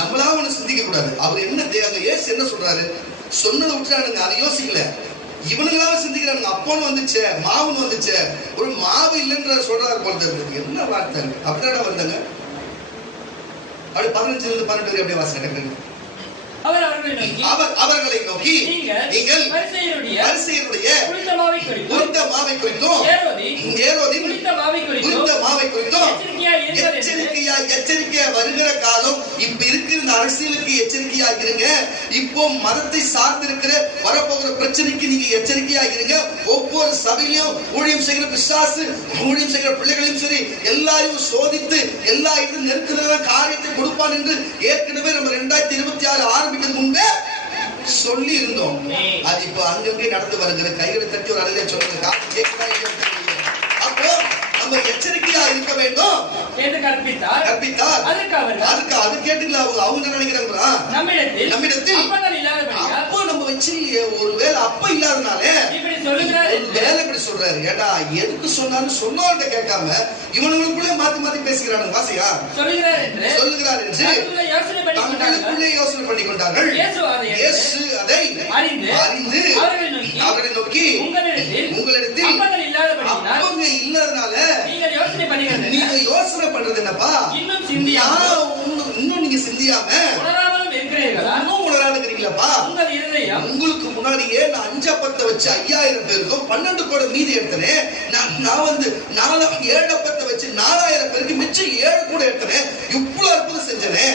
நம்மளா ஒண்ணு சிந்திக்க கூடாது. அவர் என்ன இயேசு என்ன சொல்றாரு? சொன்னதை விட்டுறானுங்க, அதை யோசிக்கல. இவனுங்களாவே சிந்திக்கிறானுங்க. அப்போன்னு வந்துச்சு, மாவுன்னு வந்துச்சு, ஒரு மாவு இல்லைன்ற சொல்றாரு போல இருக்கு. என்ன வார்த்தை? அப்படிதான் வந்தாங்க. அப்படி 15-18 அப்படியே வாசனை. அவர்களை நோக்கி நீங்கள் பரிசேயருடைய குறித்த மாவை குறித்தும் ஏரோதின் குறித்த மாவை குறித்தும் எச்சரிக்கையா வருகிற காலம் இப்ப இருக்கிற இந்த அரசியலுக்கு எச்சரிக்கையா இருங்க. இப்போ மதத்தை சார்ந்திருக்கிற வரப்போகிற பிரச்சனைக்கு நீங்க எச்சரிக்கையா இருங்க. ஒவ்வொரு சபையிலும் ஊழியம் செய்கிற பிசாசு, ஊழியம் செய்கிற பிள்ளைகளையும் சரி எல்லாரையும் சோதித்து எல்லா இடத்துல நெருக்குற காரியத்தை கொடுப்பான் என்று ஏற்கனவே நம்ம 2026 ஆரம்பிக்கிறது முன்பே சொல்லி இருந்தோம். அது இப்போ அங்கங்கே நடந்து வருகிற கைகளை தட்டி ஒரு அழகை சொல்லுங்க. அப்போ நம்ம எச்சரிக்கையா இருக்க வேண்டும் என்று கற்பித்தார். அதுக்கு அது கேட்டுக்கலாம். அவங்க நினைக்கிறாங்களா? நம்மிடத்தில் அப்போ நம்ம வச்சு ஒருவேளை அப்ப இல்லாதனால வேலை இப்படி சொல்றாரு. ஏடா எதுக்கு சொன்னாலும் சொன்னவன்ட்ட கேட்காம இவனுங்களுக்குள்ளே மாத்தி பேசுகிறானுங்க. வாசியா சொல்லுகிறார் என்று தங்களுக்குள்ளே யோசனை பண்ணி கொண்டார்கள். இயேசு அதை அறிந்து அவர்களை நோக்கி உங்களிடத்தில் அவங்க இல்லாதனால நீங்க யோசனை பண்றது என்னப்பா? இன்னும் நீங்க சிந்தியாம உணராதுங்கிறீங்களப்பா? உங்களுக்கு முன்னாடியே நான் 5 வச்சு 5000 பேருக்கும் 12 கோடி மீதி எடுத்தனே. நான் வந்து 7 வச்சு 4000 பேருக்கு மிச்சம் 7 கூட எடுத்தனேன். இவ்வளவு அற்புதம் செஞ்சனே.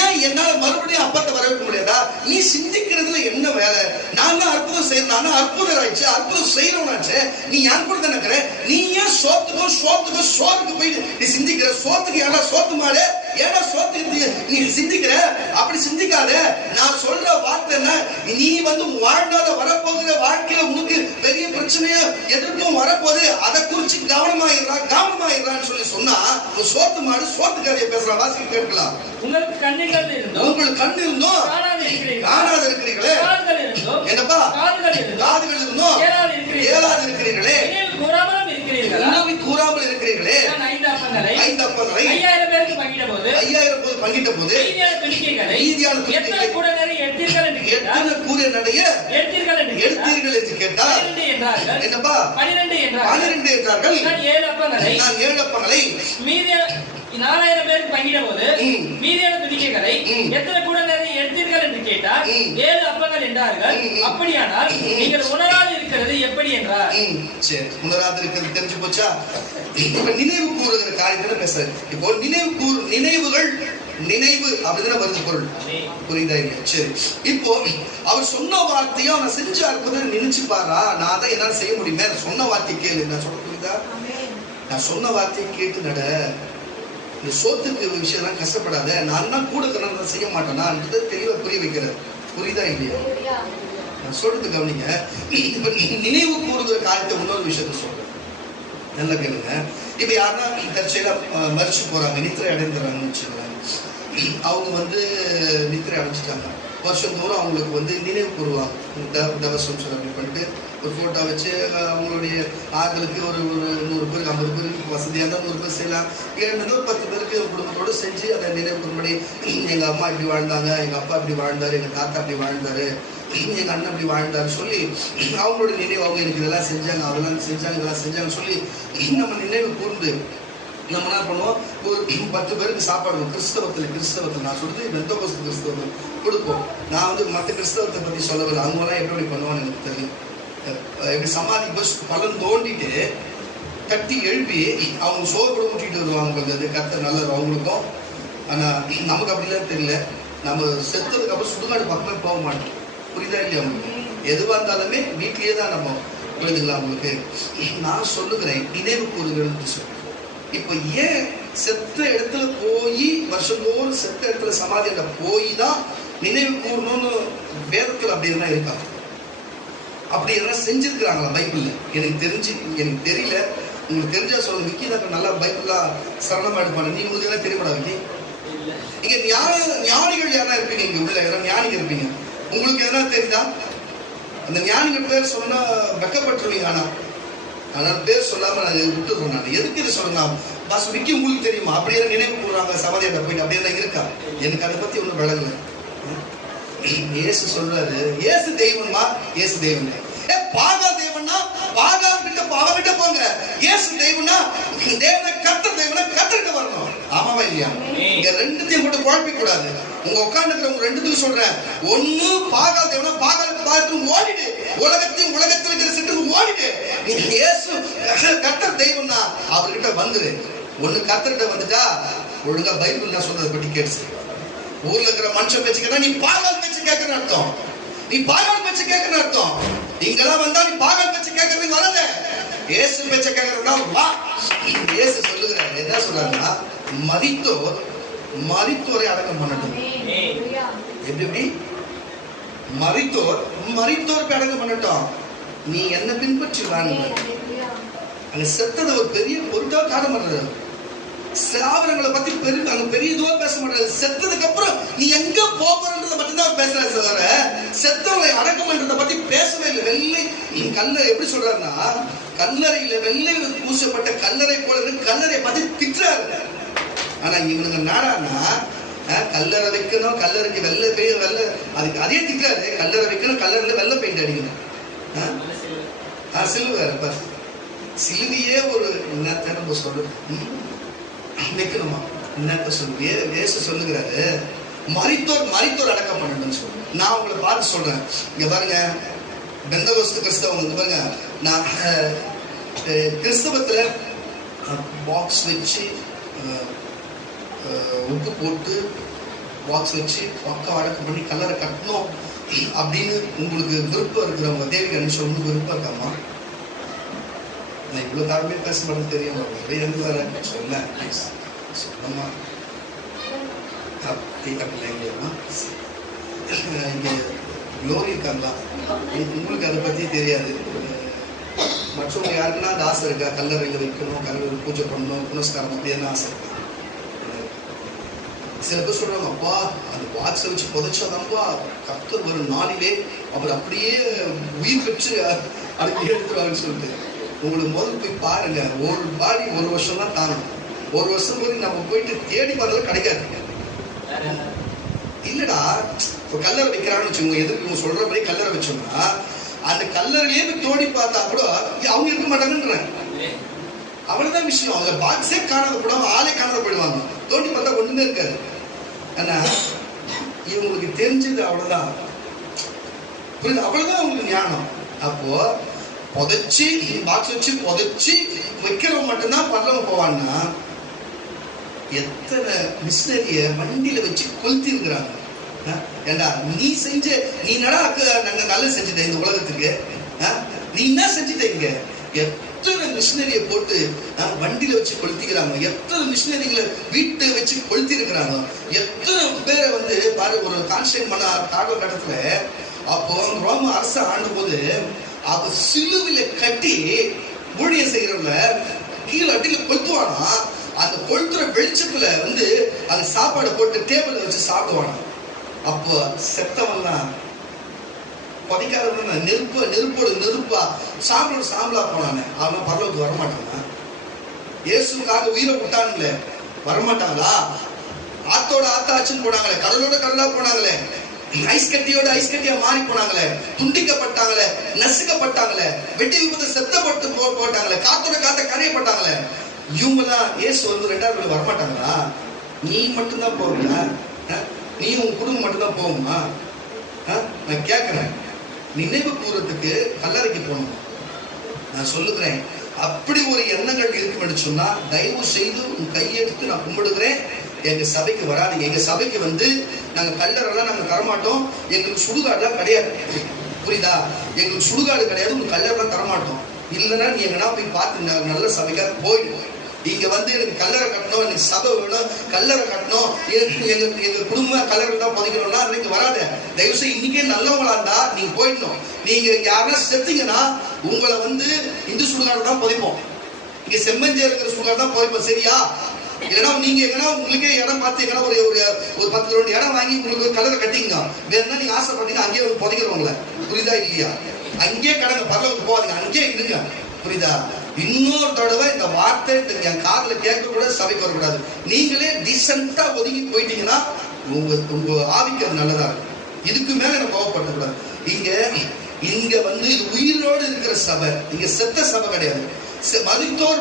ஏன் என்னால மறுபடியும் அப்பத்தை வரவேற்க முடியாதா? நீ சிந்திக்கிறதுல என்ன வேலை? நான் தான் அற்புதம் செய்யணும், நான் அற்புதம் ஆயிடுச்சு, அற்புதம் செய்யறோம்னாச்சு. நீ யான் கூட தான் நினைக்கிற. நீ ஏன் சோத்துக்கு போய் நீ சிந்திக்கிற? சோத்துக்கு ஏன்னா சோத்து மாடு, ஏன்னா சோத்துக்கு நீ சிந்திக்கிற? அப்படி சிந்திக்காத. நான் சொல்ற வார்த்தை என்ன? நீ வந்து வாழ்நாள வரப்போகிற வாழ்க்கையில உனக்கு பெரிய பிரச்சனைய எதிர்ப்பும் வரப்போது, அதை குறிச்சு கவனமாயிரான்னு சொல்லி சொன்னா சோத்து மாடு சோத்து கதையை பேசுற வாசிக்க கேட்கலாம். உங்களுக்கு கண் இருந்தோம் காணாத இருக்கிறீர்களே, என்னப்பா காதுகள் இருந்தோம் கேளாது இருக்கிறீர்களே, இருக்கிறீர்களா? நினைவு கூறாமல் இருக்கிறீர்களே. நான் 5 அப்பங்களை 5000 பேருக்கு பங்கிட்ட போது 5000 பங்கிட்ட போது மீதியான துணிக்கைகளை எத்தனை கூட நிறைய எடுத்தீர்கள் என்று கேட்டார். எத்தனை கூரை நிறைய எடுத்தீர்கள் என்று கேட்டார். 12 என்றார்கள். என்னப்பா? 12 என்றார்கள். நான் 7 அப்பங்களை மீதியான 4000 பேருக்கு பங்கிட்ட போது மீதியான துணிக்கைகளை எத்தனை கூட நிறைய எடுத்தீர்கள் என்று கேட்டார். 7 அப்பங்கள் என்றார்கள். அப்படியானால் நீங்கள் உணராது இருக்கிறது எப்படி என்றார். சரி, உணராது இருக்கிறது தெரிஞ்சு போச்சா? இப்ப நினைவு கூறுகிற காரியத்துல பேசுற. இப்போ நினைவு அப்படிதான் வருது பொருள். புரியுதா இல்லையா? சரி, இப்போ அவர் சொன்ன வார்த்தையும் அவனை செஞ்சு அற்புதம் நினைச்சு பாரா. நான் தான் என்னால செய்ய முடியுமே. சொன்ன வார்த்தை கேளு. நான் சொல்ல புரியுதா? நான் சொன்ன வார்த்தையை கேட்டு நட. இந்த சோத்துக்கு விஷயம் கஷ்டப்படாத. நான் தான் கூட நான் செய்ய மாட்டேன்னா தெளிவா புரிய வைக்கிறது. புரியுதா இல்லையா? நான் சொல்றது கவனிங்க. இப்ப நினைவு கூறுகிற காரியத்தை இன்னொரு விஷயத்த சொல்றேன், நல்லா கேளுங்க. இப்ப யாருன்னா தற்செயலா மறிச்சு போறாங்க, நித்திரை அடைந்துறாங்கன்னு வச்சுக்கிறாங்க. அவங்க நித்திரை அடைஞ்சிட்டாங்க. வருஷம் தோறும் அவங்களுக்கு நினைவு கூறுவாங்க. தவசம் சொல்லி பண்ணிட்டு ஒரு ஃபோட்டோ வச்சு அவங்களுடைய ஆட்களுக்கு ஒரு 100 பேருக்கு 50 பேருக்கு வசதியாக இருந்தால் 100 பேர் செய்யலாம். 7 10 பேருக்கு குடும்பத்தோடு செஞ்சு அதை நினைவு கூறும்படி எங்கள் அம்மா இப்படி வாழ்ந்தாங்க, எங்கள் அப்பா இப்படி வாழ்ந்தார், எங்கள் தாத்தா இப்படி வாழ்ந்தார், எங்கள் அண்ணன் இப்படி வாழ்ந்தார் சொல்லி அவங்களோட நினைவு அவங்க எனக்கு இதெல்லாம் செஞ்சாங்க, அதெல்லாம் செஞ்சாங்க, இதெல்லாம் செஞ்சாங்க சொல்லி நம்ம நினைவு கூர்ந்து நம்ம என்ன பண்ணுவோம், ஒரு 10 பேருக்கு சாப்பாடு கிறிஸ்தவத்தில் நான் சொல்றது பெந்தகோஸ்து கிறிஸ்தவத்தில் கொடுப்போம். நான் மற்ற கிறிஸ்தவத்தை பற்றி சொல்லவில்லை. அவங்களாம் எப்படி பண்ணுவான்னு எனக்கு தெரியும். எப்படி சமாதி பஸ் பலன் தோண்டிட்டு கட்டி எழுப்பி அவங்க சோறு கூட ஊட்டிட்டு வருவாங்க. கர்த்தர் நல்லது அவங்களுக்கும். ஆனால் நமக்கு அப்படிலாம் தெரியல. நம்ம செத்ததுக்கு அப்புறம் சுடுகாடு பக்கமே போக மாட்டோம். புரியுதா இல்லையா? எதுவாக இருந்தாலுமே வீட்லேயே தான் நம்ம. புரியுதுங்களா உங்களுக்கு? நான் சொல்லுகிறேன் நினைவு கூறுகிறது சொல்லு. இப்போ ஏன் செத்த இடத்துல போய் வருஷந்தோறும் செத்த இடத்துல சமாதியில போய் தான் நினைவு கூறணும்னு வேதத்தில் அப்படி என்ன இருக்கா? அப்படி எல்லாம் செஞ்சிருக்கிறாங்களா பைபிள்ல? எனக்கு தெரியல. உங்களுக்கு தெரிஞ்சா சொல்லுங்க. விக்கி தான் நல்லா பைபிள்லாம் சரணமா எடுப்பாங்க. நீ உங்களுக்கு எல்லாம் தெரியப்படா விக்கி? இங்க ஞானிகள் யாரா இருப்பீங்க? இங்க உள்ள யாரும் ஞானிகள் இருப்பீங்க. உங்களுக்கு எதனா தெரியுதா? அந்த ஞானிகள் பேர் சொன்னா வெக்கப்பட்டுருவீங்க. ஆனால் பேர் சொல்லாம நான் விட்டுடுறேன். நான் எதுக்கு இது சொல்லலாம்? பாஸ் விக்கி உங்களுக்கு தெரியுமா? அப்படியே நினைவு கூறுறாங்க சமாதியில போயிட்டு அப்படியே இருக்கா? எனக்கு அதை பத்தி ஒன்றும் விளங்கல. இயேசு சொல்றாரு, இயேசு தெய்வமா? இயேசு தெய்வம். பாகா தேவனா பாகா கிட்ட அவகிட்ட போங்க. இயேசு தெய்வனா தேவனை கர்த்தர் தெய்வனா கர்த்தர்கிட்ட வரணும். ஆமாவா இல்லையா? இங்க ரெண்டுத்தையும் மட்டும் குழப்பிக்க கூடாது. உங்க உட்கார்ந்துக்கிறவங்க ரெண்டுத்தையும் சொல்றேன். ஒண்ணு பாகா தேவனா பாகாலுக்கு பார்த்து ஓடிடு. உலகத்தில் இருக்கிற சிட்டுக்கு ஓடிடு. இயேசு கர்த்தர் தெய்வம்னா அவர்கிட்ட வந்துரு. ஒண்ணு கர்த்தர்கிட்ட வந்துட்டா ஒழுங்கா பைபிள் நான் சொன்னதை பற்றி கேட்டு. ஊர்ல இருக்கிற மனுஷன் பேச்சு கேட்டா நீ பாகால் பேச்சு கேட்கறன்னு அர்த்தம். நீ பாகால் பேச்சு கேட்கறன்னு அர்த்தம். இங்கெல்லாம் வந்தா நீ பாகால் பேச்சு கேட்கறதுக்கு வரல. இயேசு பேச்ச கேட்கறதுனா வா. இயேசு சொல்லுகிறாரு, என்ன சொல்றாருன்னா, மரித்தோரை அடக்கம் பண்ணட்டும். எப்படி? மரித்தோருக்கு அடக்கம் பண்ணட்டும். நீ என்ன பின்பற்றி வாங்க. அங்க செத்ததை ஒரு பெரிய பொருட்டா காட்ட மாட்டாரு. சாவரங்களை பத்தி பெரிய இதுவா பேச மாட்டாரு. செத்ததுக்கு அப்புறம் நீ எங்க போறன்றத பத்தி தான் பேசுறாரு. தவிர செத்தவங்களை அடக்கம் பண்றத பத்தி பேசவே இல்லை. வெள்ளை கல்லறை எப்படி சொல்றாருன்னா, கல்லறையில வெள்ளை பூசப்பட்ட கல்லறை போல கல்லறை பத்தி திட்டுறாரு. ஆனா இவனுங்க நாடானா கல்லறை வைக்கணும், கல்லறைக்கு வெள்ளை அதுக்கு அதே திட்டுறாரு. கல்லறை வைக்கணும், கல்லறையில வெள்ளை பெயிண்ட் அடிக்கணும். சிலுவை வேற சிலுவையே ஒரு என்ன நம்ம சொல்றது வைக்கணுமா? என்னத்த சொல்லுங்க? இயேசு சொல்லுகிறாரு, மரித்தோர் அடக்கம் பண்ணணும்னு சொல்லுங்க. நான் உங்களை பார்த்து சொல்றேன். இங்க பாருங்க, பெந்தகோஸ்து கிறிஸ்தவங்க பாருங்க, நான் கிறிஸ்தவத்துல பாக்ஸ் வச்சு உப்பு போட்டு பாக்ஸ் வச்சு பக்கம் அடக்கம் பண்ணி கல்லறை கட்டணும் அப்படின்னு உங்களுக்கு விருப்பம் இருக்கிறவங்க தேவி அனுஷம் உங்களுக்கு விருப்பம் இருக்காமா? நான் இவ்வளவு தாழ்மையை பேச மாட்டேன்னு தெரியும். எங்க வர சொல்ல சொல்லமா அப்படி இல்லைங்களா? இங்க குளோரி இருக்காங்களா? உங்களுக்கு அதை பத்தி தெரியாது. மற்றவங்க யாருக்குன்னா அந்த ஆசை இருக்கா? கல்லறையில வைக்கணும், கல்லறை பூஜை பண்ணணும், புனஸ்காரம் அப்படியான ஆசை இருக்கா? சில பேர் சொல்றாங்க, அப்பா அந்த பாக்ஸை வச்சு புதைச்சாதான்ப்பா கர்த்தர் ஒரு நாளிலே அவர் அப்படியே உயிர் பெற்று அடுத்து எடுத்துருவாங்கன்னு சொல்லிட்டு. உங்களுக்கு முதல்ல போய் பாருங்க. ஒரு பாடி 1 வருஷம் தான் தாங்கும். 1 வருஷம் போது நம்ம போயிட்டு தேடி பார்த்தா கிடைக்காது. இல்லடா, இப்போ கல்லறை வைக்கிறான்னு வச்சுக்கோங்க, எதுக்கு இவங்க சொல்ற மாதிரி கல்லறை வச்சோம்னா அந்த கல்லறையிலே போய் தோண்டி பார்த்தா கூட அவங்க இருக்க மாட்டாங்கன்றேன். அவ்வளவுதான் விஷயம். அவங்க பாக்ஸே காணாத கூட ஆளே காணாத போயிடுவாங்க. தோண்டி பார்த்தா ஒண்ணுமே இருக்காது. ஆனா இவங்களுக்கு தெரிஞ்சது அவ்வளவுதான். புரியுது? அவ்வளவுதான் அவங்களுக்கு ஞானம். அப்போ புதைச்சி பாக்ஸ் வச்சு புதைச்சி வைக்கிறவங்க மட்டும்தான் பரலோகம் போவான்னா, எத்தனை மிஷினரிய வண்டியில வச்சு கொளுத்தி இருக்கிறாங்க. ஏண்டா நீ செஞ்ச நீ நடா நாங்க நல்லது செஞ்சுட்ட இந்த உலகத்துக்கு, நீ என்ன செஞ்சுட்டீங்க? எத்தனை மிஷினரிய போட்டு வண்டியில வச்சு கொளுத்திக்கிறாங்க. எத்தனை மிஷினரிகளை வீட்டை வச்சு கொளுத்தி இருக்கிறாங்க. எத்தனை பேரை வந்து பாரு, ஒரு கான்ஸ்டன்ட் பண்ண காலகட்டத்துல அப்போ ரோம அரசு ஆண்டும் போது அப்ப சிலுவில கட்டி ஊழியம் செய்யறவங்க கீழே அடியில கொளுத்துவானா. அந்த கொளுத்துற வெளிச்சத்துல வந்து அந்த சாப்பாடு போட்டு டேபிள்ல வச்சு சாப்பிடுவானா. அப்போ செத்தவன்லாம் பதிக்காரன் நெருப்பா சாம்பலோட சாம்பலா போனானே, அவன் பரலோகத்துக்கு வரமாட்டானா? இயேசுக்காக உயிரை விட்டானுங்களே, வரமாட்டாங்களா? ஆத்தோட ஆத்தாச்சுன்னு போனாங்களே, கடலோட கடலா போனாங்களே, ஐஸ் கட்டியோட ஐஸ் கட்டியா மாறி போனாங்களே, துண்டிக்கப்பட்டாங்களே, நசுக்கப்பட்டாங்களே, வெட்டி விபத்து செத்தப்பட்டு போட்டாங்களே, காத்தோட காத்த கரையப்பட்டாங்களே, இவங்கெல்லாம் இயேசு வந்து 2வது வரமாட்டாங்களா? நீ மட்டும்தான் போவியா? நீ உன் குடும்பம் மட்டும்தான் போகுமா? நான் கேட்கிறேன். நினைவு கூறத்துக்கு கல்லறைக்கு போகணும். நான் சொல்லுகிறேன், அப்படி ஒரு எண்ணங்கள் இருக்குன்னு சொன்னா தயவு செய்து உன் கையெடுத்து நான் கும்பிடுகிறேன், எங்க சபைக்கு வராதிங்க. எங்க சபைக்கு வந்து நாங்க கல்லறைலாம் நாங்க தரமாட்டோம். எங்களுக்கு சுடுகாடுலாம் கிடையாது. புரியுதா? எங்களுக்கு சுடுகாடு கிடையாது, உங்க கல்லறைலாம் தரமாட்டோம். இல்லைன்னா நீ எங்கன்னா போய் பார்த்து நல்ல சபைக்காக போயிடும். இங்க வந்து எனக்கு கல்லறை கட்டணும், எனக்கு சபை வேணும், கல்லறை கட்டணும், எங்க குடும்ப கல்லறை தான் புதைக்கணும்னா அன்னைக்கு வராத. தயவுசெய்து இன்னைக்கே நல்லவங்களா இருந்தா நீங்க போயிடணும். நீங்க யாருன்னா செத்தீங்கன்னா உங்களை வந்து இந்து சுடுகாடு தான் புதைப்போம். இங்க செம்மஞ்சே இருக்கிற சுடுகாடு தான் புதைப்போம். சரியா? இல்லைன்னா நீங்க எங்கன்னா உங்களுக்கே இடம் பார்த்து எங்கன்னா ஒரு 10 இடம் வாங்கி உங்களுக்கு கல்லறை கட்டிங்க. வேணும்னா நீங்க ஆசைப்பட்டீங்கன்னா அங்கேயே வந்து புதைக்கிறவங்கள. புரியுதா இல்லையா? அங்கேயே கடங்க, பரலோகத்துக்கு போவாதீங்க, அங்கேயே இருங்க. புரியுதா? இன்னொரு தடவை இந்த வார்த்தை என் காதுல கேட்க கூட சபைக்கு வரக்கூடாது. நீங்களே டீசெண்டா ஒதுங்கி போயிட்டீங்கன்னா உங்க ஆவிக்கு அது நல்லதா இருக்கும். இதுக்கு மேல எனக்கு கோவப்பட கூடாது. இங்க வந்து இது உயிரோடு இருக்கிற சபை, இங்க செத்த சபை கிடையாது.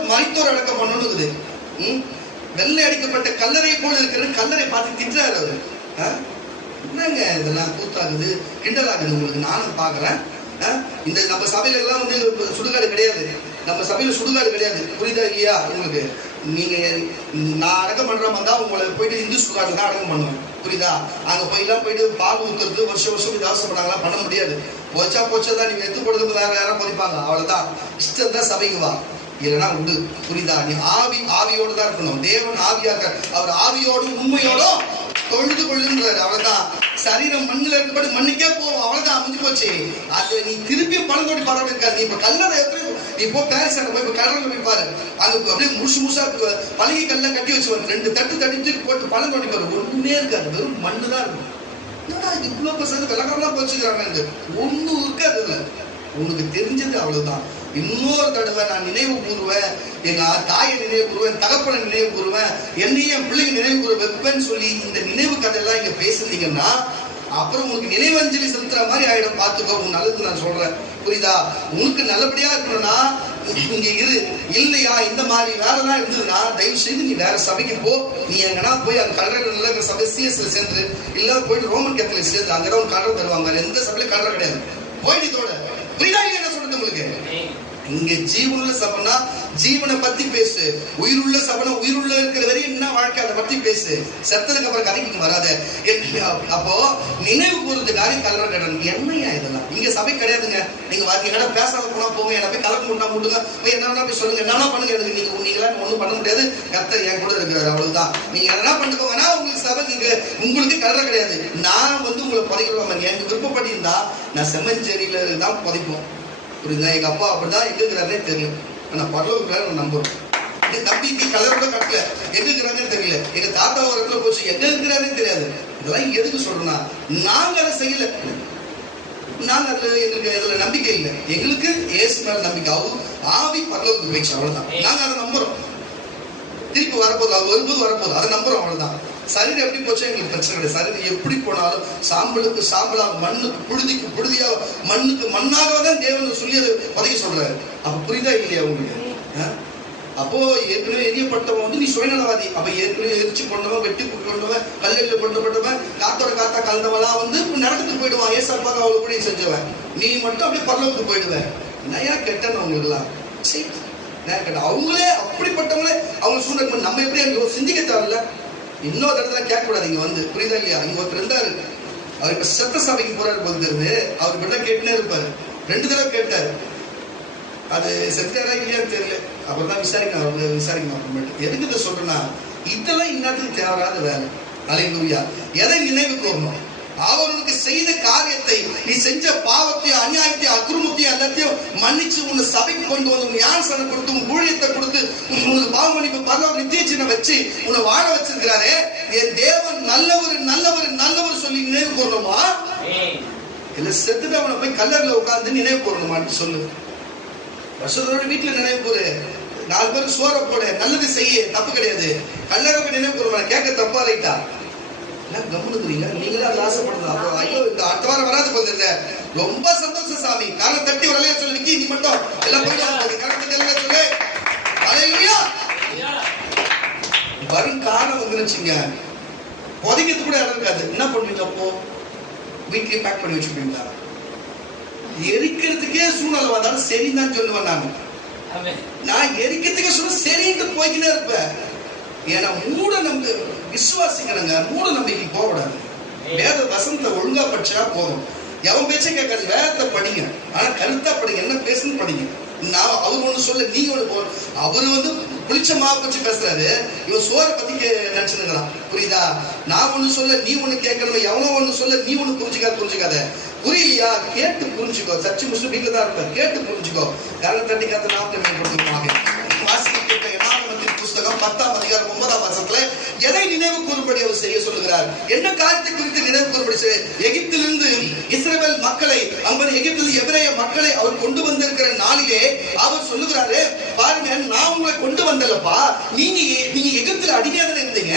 மரித்தோர் அடக்கம் பண்ணணுங்குது. வெள்ளை அடிக்கப்பட்ட கல்லறை போல இருக்கிற கல்லறை பார்த்து திட்டுறாரு அவரு. என்னங்க இதெல்லாம் கூத்தாகுது, கிண்டலாகுது உங்களுக்கு. நானும் பாக்குறேன். இந்த நம்ம சபையில எல்லாம் வந்து சுடுகாடு கிடையாது. நம்ம சபையில சுடுகாடு கிடையாது. புரியுதா இல்லையா உங்களுக்கு? நீங்க நான் அடக்கம் பண்ற மாதிரி தான் உங்களை போயிட்டு இந்து சுடுகாடு தான் அடக்கம் பண்ணுவேன். புரியுதா? அங்க போயிட்டு பால் ஊத்துறது வருஷம் விதாசம் பண்ணாங்களாம் பண்ண முடியாது. போச்சா நீங்க எடுத்து கொடுத்து வேற யாரும் பதிப்பாங்க. அவ்வளவுதான். இஷ்டம் தான் சபைக்கு வா, இல்லைன்னா உண்டு. புரியுதா? நீ ஆவியோடு தான் இருக்கணும். தேவன் ஆவியா இருக்கார். அவர் ஆவியோடும் உண்மையோடும் தொழுது கொள்ளுன்றாரு. அவ்வளவுதான். சரீரம் மண்ணில் இருக்கப்படி மண்ணுக்கே போவோம். அவ்வளவுதான், அமைஞ்சு போச்சு. அது நீ திருப்பி பழந்தோடி பரவாயில்ல இருக்காது. நீ இப்ப கல்லறை எப்படி நீ இப்போ பேரிஸ் போய் இப்ப கடற்கரை போய் பாரு, அங்க அப்படியே முழுசா பழகி கல்லாம் கட்டி வச்சு 2 தட்டு தட்டி போட்டு பழந்தோடி பாரு, ஒண்ணுமே இருக்காது. வெறும் மண்ணு தான் இருக்கும். என்னடா இது இவ்வளவு பசங்க வெள்ளக்காரலாம் போச்சுக்கிறாங்க, ஒண்ணும் இருக்காது. இதுல உனக்கு தெரிஞ்சது அவ்வளவுதான். இன்னொரு தடவை நான் நினைவு கூறுவேன், எங்க தாயை நினைவு கூறுவேன், தகப்பனை நினைவு கூறுவேன், என்னையும் என் பிள்ளைங்க நினைவு கூற வைப்பேன்னு சொல்லி இந்த நினைவு கதையெல்லாம் இங்க பேசுனீங்கன்னா அப்புறம் உங்களுக்கு நினைவஞ்சலி செலுத்துற மாதிரி ஆயிடும். பார்த்துக்கோ, உன் நல்லது நான் சொல்றேன். புரியுதா? உனக்கு நல்லபடியா இருக்கணும்னா இங்க இரு. இல்லையா இந்த மாதிரி வேலைலாம் இருந்ததுன்னா தயவு செய்து நீ வேற சபைக்கு போ. நீ எங்கன்னா போய் அந்த கல்லறை நல்ல சபை சிஎஸ்ல சேர்ந்து, இல்ல போயிட்டு ரோமன் கேத்தலிக் சேர்ந்து, அங்கதான் உன் கல்லறை தருவாங்க. எந்த சபையில கல்லறை கிடையாது. போயிட்டு இதோட புரியுதா? என்ன சொல்றது உங்களுக்கு? இங்க ஜீவனுள்ள சபைனா ஜீவனை பத்தி பேசு, உயிருள்ள சபைனா உயிருள்ள இருக்கிற வரையும் என்ன வாழ்க்கை அதை பத்தி பேசு. செத்ததுக்கு அப்புறம் கதைக்கு வராத. அப்போ நினைவு கூறுறதுக்காக கல்லறை கடன் என்னையா இதெல்லாம் இங்க சபை கிடையாதுங்க. நீங்க வாக்கிய பேசாத போனா போங்க, என்ன போய் கலக்க முட்டா முட்டுங்க, போய் என்ன போய் சொல்லுங்க, என்னன்னா பண்ணுங்க. எனக்கு நீங்களா ஒண்ணும் பண்ண முடியாது. கர்த்தர் என் கூட இருக்கிறாரு. அவ்வளவுதான். நீங்க என்ன பண்ணுக்கோங்கன்னா உங்களுக்கு சபைக்கு உங்களுக்கு கல்லறை கிடையாது. நான் வந்து உங்களை புதைக்கிறோம். எனக்கு விருப்பப்பட்டு இருந்தா நான் செம்மஞ்சேரியில தான் புதைப்போம். புரியுதா? எங்க அப்பா அப்படிதான் எங்க இருக்கிறாரே தெரியும். ஆனா பரலோகத்துல நம்புறோம். என் தம்பிக்கு கலரோட கட்டல, எங்க இருக்கிறாங்கன்னு தெரியல. எங்க தாத்தா ஒரு இடத்துல போச்சு, எங்க இருக்கிறாரே தெரியாது. இதெல்லாம் எதுக்கு சொல்றேன்னா நாங்க அதை செய்யல. நாங்க எங்களுக்கு அதுல நம்பிக்கை இல்லை. எங்களுக்கு இயேசு மேல நம்பிக்கை. ஆவி பரலோகத்துக்கு போயிடுச்சு, அவ்வளவுதான். நாங்க அதை நம்புறோம். திருப்பி வரப்போகுது, அது வரும்போது வரப்போகுது, அதை நம்புறோம், அவ்வளவுதான். சரீரம் எப்படி போச்சோ எங்களுக்கு பிரச்சனை கிடையாது. சரீரம் எப்படி போனாலும் சாம்பலுக்கு சாம்பலாக, மண்ணுக்கு புழுதிக்கு புழுதியாக, மண்ணுக்கு மண்ணாக தான் தேவன் சொல்லி அதை பதவி சொல்றாரு. அப்ப புரியுதா இல்லையா உங்களுக்கு? அப்போ ஏற்கனவே எரியப்பட்டவன் நீ சுயநலவாதி. அப்ப ஏற்கனவே எரிச்சு கொண்டவன், வெட்டி கொண்டவன், கல்லெறில கொண்டப்பட்டவன், காத்தோட காத்தா கலந்தவெல்லாம் நரகத்துக்கு போயிடுவான். ஏசாப்பாக அவளுக்கு கூட செஞ்சவன். நீ மட்டும் அப்படியே பரலோகத்துக்கு போயிடுவேன். நயா கெட்டன்னு அவங்களுக்கு எல்லாம் அவங்களே அப்படிப்பட்டவங்களே அவங்க சூழ்நிலை. நம்ம எப்படி அங்க சிந்திக்க தேவையில்ல. இன்னொரு இடத்துல கேட்க கூடாது. இங்க புரியுதா இல்லையா? இங்க ஒருத்தர் இருந்தாரு, அவர் இப்ப சத்த சபைக்கு போறாரு போது தெரியுது. அவர் இப்ப கேட்டுனே இருப்பாரு. 2 தடவை கேட்டாரு. அது செஞ்சாரா இல்லையான்னு தெரியல. அப்புறம் விசாரிக்கணும் அப்புறமேட்டு. எதுக்கு இதை சொல்றேன்னா, இதெல்லாம் இன்னத்துக்கு தேவையாத வேலை. அல்லேலூயா. எதை நினைவுக்கு வரணும்? அவர்களுக்கு செய்த காரியத்தை, நீ செஞ்ச பாவத்தையும் அநியாயத்தையும் அக்கிரமத்தையும் எல்லாத்தையும் மன்னிச்சு உன்னை சபைக்கு கொண்டு வந்து உன் ஞானஸ்நானம் கொடுத்து உன் ஊழியத்தை கொடுத்து உனக்கு பாவ மன்னிப்பு பரலோக நித்திய சின்னம் வச்சு உன்னை வாழ வச்சிருக்கிறாரே. என் தேவன் நல்லவர் நல்லவர் நல்லவர் சொல்லி நினைவு கூறணுமா? இல்ல செத்துட்டு அவனை போய் கல்லறையில உட்கார்ந்து நினைவு கூறணுமான்னு சொல்லு. வருஷத்தோட வீட்டுல நினைவு கூறு. 4 பேருக்கு சோற போட, நல்லது செய்ய, தப்பு கிடையாது. கல்லறை போய் நினைவு கூறுமா? கேட்க தப்பா ரைட்டா? கவனிக்கிறீங்க நீங்களே அது ஆசைப்படுறது. அப்புறம் ஐயோ இந்த அடுத்த வாரம் வராது போகுது, ரொம்ப சந்தோஷம் சாமி, காலை தட்டி வரலையா சொல்லி நீ மட்டும் எல்லாம் போயிட்டு வரும் காரணம் வந்துருச்சுங்க. புதைக்கிறது கூட இடம் இருக்காது. என்ன பண்ணுவீங்க அப்போ? வீட்லயே பேக் பண்ணி வச்சுப்பீங்களா? எரிக்கிறதுக்கே சூழ்நிலை வந்தாலும் சரின்னு தான் சொல்லுவேன். நான் எரிக்கிறதுக்கே சொல்ல சரின்னு போய்க்கினே இருப்பேன். ஏன்னா மூட நம்பிக்கை விசுவாசிக்கணுங்க. மூட நம்பிக்கை போகக்கூடாது. வேத வசனத்தை ஒழுங்கா படிச்சா போதும். எவன் பேச்சை கேட்காது. வேதத்தை படிங்க, ஆனா கருத்தா படிங்க. என்ன பேசுன்னு படிங்க. நான் அவர் ஒண்ணு சொல்ல நீங்க ஒண்ணு. அவரு புளிச்ச மாவு வச்சு பேசுறாரு, இவன் சோரை பத்தி நினைச்சுக்கிறான். புரியுதா? நான் ஒண்ணு சொல்ல நீ ஒண்ணு கேட்கணும். எவனோ ஒண்ணு சொல்ல நீ ஒண்ணு புரிஞ்சுக்காத. புரியலையா? கேட்டு புரிஞ்சுக்கோ. சர்ச்சு முஸ்லிம் வீட்டுல தான் இருப்பேன். கேட்டு புரிஞ்சுக்கோ. கரண தட்டி காத்த நாட்டை மேம்படுத்துவாங்க. புஸ்தகம் 10ஆம் அதிகாரம் 9ஆம் வசனத்துல எதை நினைவு கூறும்படி அவர் செய்ய சொல்லுகிறார்? என்ன காரியத்தை குறித்து நினைவு கூறும்படி? எகிப்திலிருந்து இஸ்ரவேல் மக்களை, எகிப்தில் எபிரேய மக்களை அவர் கொண்டு வந்திருக்கிற நாளிலே அவர் சொல்லுகிறாரு, பாருங்க நான் உங்களை கொண்டு வந்தலப்பா. நீங்க எகிப்தில் அடிமையா தானே இருந்தீங்க.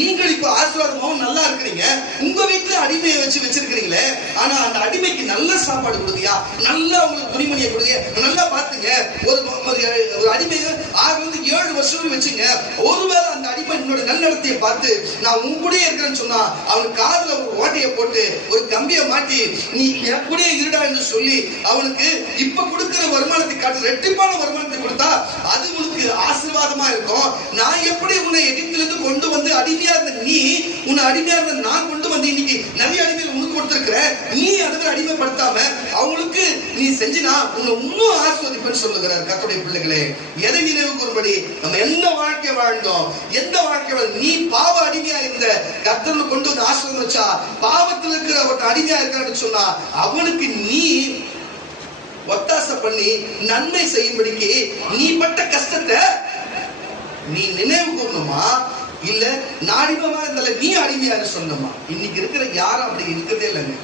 நீங்கள் இப்ப ஆசீர்வாதமாவும் நல்லா இருக்கிறீங்க. உங்க வீட்டுல அடிமையை வச்சிருக்கிறீங்களே. ஆனா அந்த அடிமைக்கு நல்ல சாப்பாடு கொடுதியா, நல்லா உங்களுக்கு துணிமணியை கொடுதியா, நல்லா பாத்துங்க. ஒரு அடிமையை 6-7 வருஷம் வச்சுங்க. ஒருவேளை அந்த அடிமை என்னோட நல்லடத்தையை பார்த்து நான் உன் கூட இருக்கிறேன்னு சொன்னா அவனுக்கு காதுல ஒரு ஓட்டையை போட்டு ஒரு கம்பியை மாட்டி நீ என் கூட இருடா என்று சொல்லி அவனுக்கு இப்ப கொடுக்கிற வருமானத்தை காட்டு ரெட்டிப்பான வருமானத்தை கொடுத்தா அது உனக்கு ஆசீர்வாதமா இருக்கும். நான் எப்படி உன்னை எகிப்திலிருந்து கொண்டு வந்து அடிமையா இருந்த நீ, உன்னை அடிமையா இருந்த நான் கொண்டு வந்து இன்னைக்கு நிறைய அடிமைகள் உனக்கு கொடுத்திருக்கிற. நீ அதுவே அடிமைப்படுத்தாம அவங்களுக்கு நீ செஞ்சினா உன்னை இன்னும் ஆசீர்வதிப்பேன்னு சொல்லுகிறார். கர்த்தருடைய பிள்ளைகளே, எதை நினைவு கூறும்படி நம்ம எந்த வாழ்க்கை வாழ்ந்தோம், எந்த வாழ்க்கை நீ பாவ அடிமையா இருந்த கர்த்தர் கொண்டு வந்து ஆசீர்வாதம் வச்சா, பாவத்தில் இருக்கிற ஒரு அடிமையா இருக்கான்னு சொன்னா அவனுக்கு நீ ஒத்தாசை பண்ணி நன்மை செய்யும்படிக்கு நீ பட்ட கஷ்டத்தை நீ நினைவு கூறணுமா? இல்ல நான் அடிமையா இருந்தால நீ அடிமையா சொன்னமா? இன்னைக்கு இருக்கிற யாரும் அப்படி இருக்கிறதே இல்லைங்க.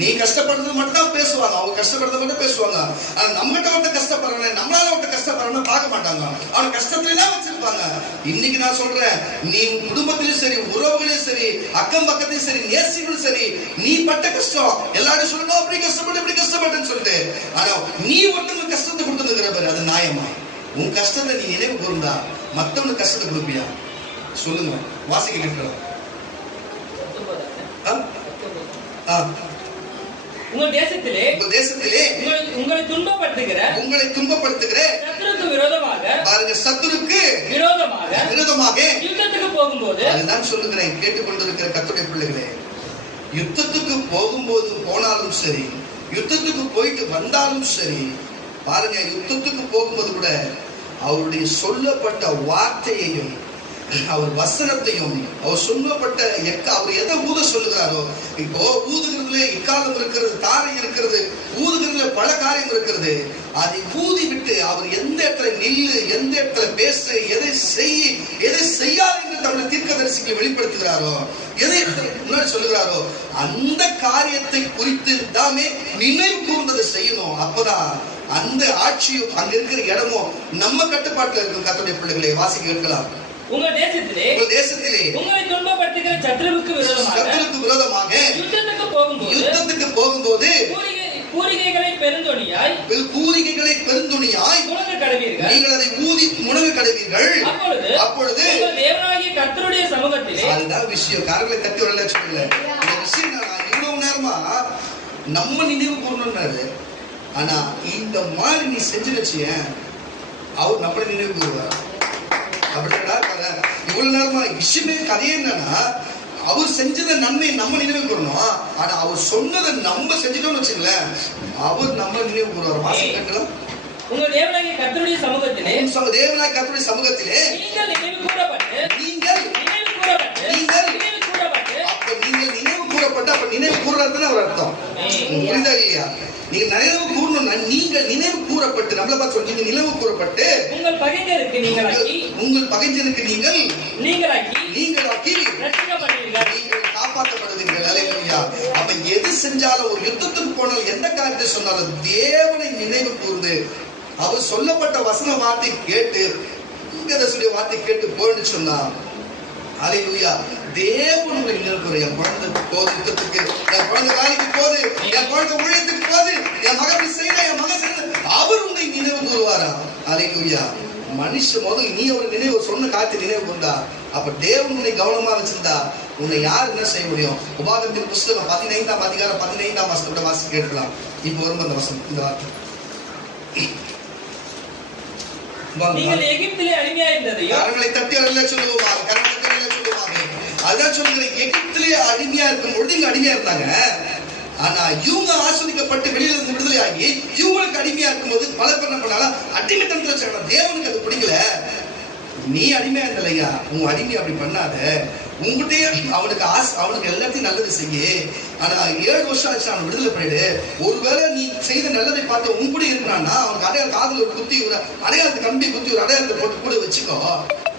நீ கஷ்டப்படுறது மட்டும் தான் பேசுவாங்க, அவங்க கஷ்டப்படுறது மட்டும் பேசுவாங்க. ஆனா நம்மகிட்ட மட்டும் கஷ்டப்படுறேன், நம்மளால மட்டும் கஷ்டப்படுறேன்னு பார்க்க மாட்டாங்க. அவன் கஷ்டத்துல தான் வச்சிருப்பாங்க. இன்னைக்கு நான் சொல்றேன், நீ குடும்பத்திலும் சரி, உறவுகளையும் சரி, அக்கம் பக்கத்தையும் சரி, நேசிகளும் சரி, நீ பட்ட கஷ்டம் எல்லாரும் சொல்லணும் அப்படி கஷ்டப்பட்டு இப்படி கஷ்டப்பட்டுன்னு சொல்லிட்டு. ஆனா நீ ஒருத்தவங்க கஷ்டத்தை கொடுத்துருக்கிற பாரு, அது நியாயமா? உன் கஷ்டத்தை நீ நினைவு கூர்ந்தா மத்தவனுக்கு கஷ்டத்தை கொடுப்பியா? சொல்லுங்க, வாசிக்க கேட்கலாம். உங்கள் தேசத்திலே உங்களை துன்பப்படுத்துகிற சத்துருக்கு விரோதமாக, பாருங்க, சத்துருக்கு விரோதமாக யுத்தத்துக்கு போகும்போது, அதுதான் சொல்லுகிறேன் கேட்டுக்கொண்டிருக்கிற கர்த்தருடைய பிள்ளைகளே, யுத்தத்துக்கு போகும்போது போனாலும் சரி, யுத்தத்துக்கு போயிட்டு வந்தாலும் சரி, பாருங்க யுத்தத்துக்கு போகும்போது கூட அவருடைய சொல்லப்பட்ட வார்த்தையையும் அவர் வசனத்தையும் அவர் சொல்லப்பட்ட அவர் எதை ஊத சொல்லுகிறாரோ, இப்போ ஊதுகிறதுல எக்காலம் இருக்கிறது, தாரை இருக்கிறது, ஊதுகிறதுல பல காரியம் இருக்கிறது. அதை ஊதி விட்டு அவர் எந்த இடத்துல நில்லு, எந்த இடத்துல பேசு, எதை செய், எதை செய்யாது என்று தம்முடைய தீர்க்கதரிசிகளை வெளிப்படுத்துகிறாரோ, எதை முன்னாடி சொல்லுகிறாரோ அந்த காரியத்தை குறித்து தாமே நினைவு கூர்ந்ததை செய்யணும். அப்பதான் அந்த ஆட்சியும் அங்க இருக்கிற இடமும் நம்ம கட்டுப்பாட்டுல இருக்கும். கர்த்தருடைய பிள்ளைகளை வாசிக்க கேட்கலாம். உங்கள் தேசத்திலே உங்களை துன்பப்படுத்துகிற சத்துருவுக்கு விரோதமாக யுத்தத்துக்கு போகும்போது பூரிகைகளை பெருந்தொனியாய் நீங்கள் அதை ஊதி முழங்க கடவீர்கள். அப்பொழுது தேவனாகிய கர்த்தருடைய சமூகத்திலே, அதுதான் விஷயம். காரங்களை தட்டி வரல சொல்லல. இந்த விஷயம் இவ்வளவு நேரமா நம்ம நினைவு கூறணும்னாரு. ஆனா இந்த மாதிரி நீ செஞ்சு வச்சிய அவர் நம்மளை நினைவு கூறுவார். அப்படின்னா இவ்வளவு நேரமா விஷயமே கதையே என்னன்னா, அவர் செஞ்சத நன்மை நம்ம நினைவு கூறணும். ஆனா அவர் சொன்னதை நம்ம செஞ்சுட்டோம்னு வச்சுங்களேன், அவர் நம்மளை நினைவு கூறுவார். வாசி கேட்கலாம். உங்கள் தேவனாகிய கர்த்தருடைய சமூகத்திலே, நீங்கள் நினைவு கூறப்பட்டு அப்ப நினைவு கூறுறதுன்னு ஒரு அர்த்தம். புரியுதா இல்லையா? நீங்க நினைவு கூறணும். நீங்கள் நினைவு கூறப்பட்டு, நம்மள பார்த்து சொல்லி நினைவு கூறப்பட்டு உங்கள் பகைஞருக்கு நீங்களாக்கி நீங்கள் காப்பாற்றப்படுவீர்கள். அல்லேலூயா. அப்ப எது செஞ்சாலும், ஒரு யுத்தத்துக்கு போனாலும், எந்த காரியத்தை சொன்னாலும் தேவனை நினைவு கூர்ந்து அவர் சொல்லப்பட்ட வசன வார்த்தை கேட்டு, வார்த்தை கேட்டு போயின்னு சொன்னா, அல்லேலூயா, தேவனுடைய நினைவு. என் குழந்தை போது யுத்தத்துக்கு, என் குழந்தை வேலைக்கு போது, என் குழந்தை ஊழியத்துக்கு போது, என் மகன் செய்யல, என் மகன் செய்யல, அவர் உன்னை நினைவு கூறுவாரா? அல்லேலூயா. மனுஷன் முதல் நீ ஒரு நினைவு சொன்ன காத்து நினைவு கொண்டா, அப்ப தேவன் உன்னை கவனமா வச்சிருந்தா உன்னை யார் என்ன செய்ய முடியும்? உபாகமத்தின் புஸ்தகம் 15ஆம் அதிகாரம் 15ஆம் வசனத்தை வாசி கேட்கலாம். இப்ப வரும் அந்த வசனம், இந்த வார்த்தை. நீங்கள் எகிப்திலே அடிமையாயிருந்ததையும், கரங்களை தட்டி அல்ல சொல்லுவாங்க, கரங்களை தட்டி அல்ல சொல்லுவாங்க. அதான் சொல்லுகிறேன், எகிப்திலே அடிமையா இருக்கும் பொழுது இங்க அடிமையா இருந்தாங்க. ஆனா இவங்க ஆஸ்வதிக்கப்பட்டு வெளியில இருந்து விடுதலை ஆகி இவங்களுக்கு அடிமையா இருக்கும் போது பல பேர் என்ன பண்ணாலும் அடிமைத்தனத்துல வச்சாங்க. தேவனுக்கு அது பிடிக்கல. நீ அடிமையா இருந்தலையா, உங்க அடிமை அப்படி பண்ணாத, உங்ககிட்டயே அவனுக்கு எல்லாத்தையும் நல்லது செய்ய. ஆனா 7 வருஷம் ஆச்சு அவன் விடுதலை பண்ணிடு. ஒருவேளை நீ செய்த நல்லதை பார்த்து உன் கூட இருக்கிறான்னா அவனுக்கு அடையாள காதல் ஒரு குத்தி, ஒரு அடையாளத்தை கம்பி குத்தி, ஒரு அடையாளத்தை போட்டு கூட வச்சுக்கோ.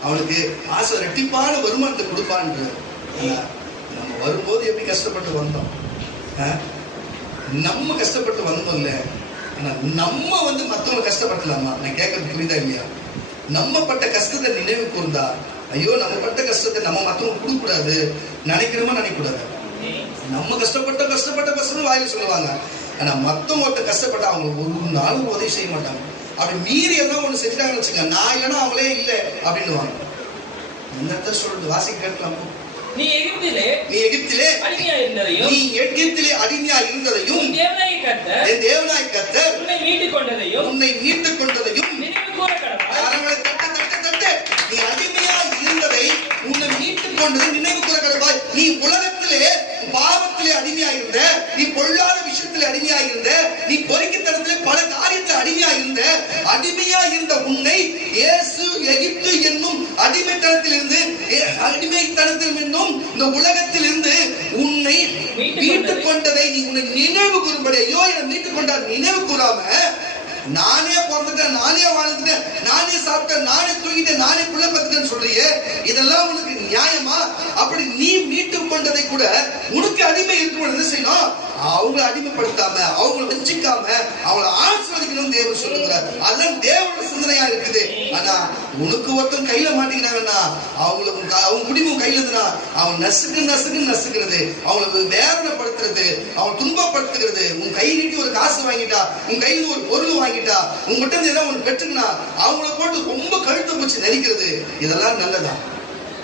அவனுக்கு ஆசை ரெட்டிப்பான வருமானத்தை கொடுப்பான்னு. நம்ம வரும்போது எப்படி கஷ்டப்பட்டு வந்தோம், நம்ம கஷ்டப்பட்டு வந்தோம்ல. ஆனா நம்ம மத்தவங்க கஷ்டப்படலாமா? நான் கேட்கறது புரியுதா இல்லையா? நம்ம பட்ட கஷ்டத்தை நினைவு கூர்ந்தா, ஐயோ நம்ம பட்ட கஷ்டத்தை நம்ம மத்தவங்க கொடுக்க கூடாது நினைக்கிறோமா? நினைக்க கூடாது. நம்ம கஷ்டம் வாயில சொல்லுவாங்க. ஆனா மத்தவங்க கஷ்டப்பட்ட அவங்க ஒரு நாளும் உதவி செய்ய மாட்டாங்க. அப்படி மீறி எல்லாம் ஒண்ணு செஞ்சுட்டாங்கன்னு வச்சுங்க, நான் இல்லைன்னா அவங்களே இல்லை அப்படின்னுவாங்க. என்னத்த சொல்றது? வாசிக்க கேட்கலாம். நீ எகிப்திலே அடிமையா இருந்ததையும் என் தேவனாகிய கர்த்தர் உன்னை மீட்டுக் கொண்டதையும் நினைவு கூற கடவாய். நீ அடிமையா இருந்ததை உன்னை மீட்டுக் கொண்டதை நினைவு கூற கடவாய். நீ உலகத்திலே பாவத்திலே அடிமையா இருந்த, நீ பொல்லாத விஷயத்திலே அடிமையா இருந்த, நீ பொறுக்கித்தனத்திலே பல காரியத்தில் அடிமையா இருந்த உன்னை இயேசு எகிப்து என்னும் அடிமைத்தனத்தில் என்னும் இந்த உலகத்தில் இருந்து உன்னை மீட்டுக் கொண்டதை நீ உன்னை நினைவு கூறும்படி. ஐயோ என்னை மீட்டுக் கொண்டார் நினைவு கூறாம, நானே பிறந்துட்டேன், நானே வாழ்ந்துட்டேன், நானே சாப்பிட்டேன், நானே தூங்கிட்டேன், நானே பிள்ளை பத்துட்டேன்னு சொல்றியே, இதெல்லாம் உனக்கு நியாயமா? அப்படி நீ மீட்டுக் கொண்டதை கூட உனக்கு அடிமை இருக்கும் என்ன செய்யணும்? அவங்களை அடிமைப்படுத்தாம, அவங்களை வஞ்சிக்காம, அவங்களை ஆசீர்வதிக்கணும் தேவன் சொல்லுகிறார். அதெல்லாம் தேவனோட சிந்தனையா இருக்குது. ஆனா உனக்கு ஒருத்தன் கையில மாட்டீங்கன்னா, அவங்க குடிமும் கையில இருந்தா அவன் நசுக்கிறது, அவங்களை வேதனைப்படுத்துறது, அவன் துன்பப்படுத்துகிறது. உன் கை நீட்டி ஒரு காசு வாங்கிட்டா, உன் கையில ஒரு பொருள் வாங்கிட்டா, உங்ககிட்ட இருந்து ஏதாவது ஒன்று பெற்றுனா அவங்கள போட்டு ரொம்ப கழுத்து வச்சு நெரிக்கிறது. இதெல்லாம் நல்லதா?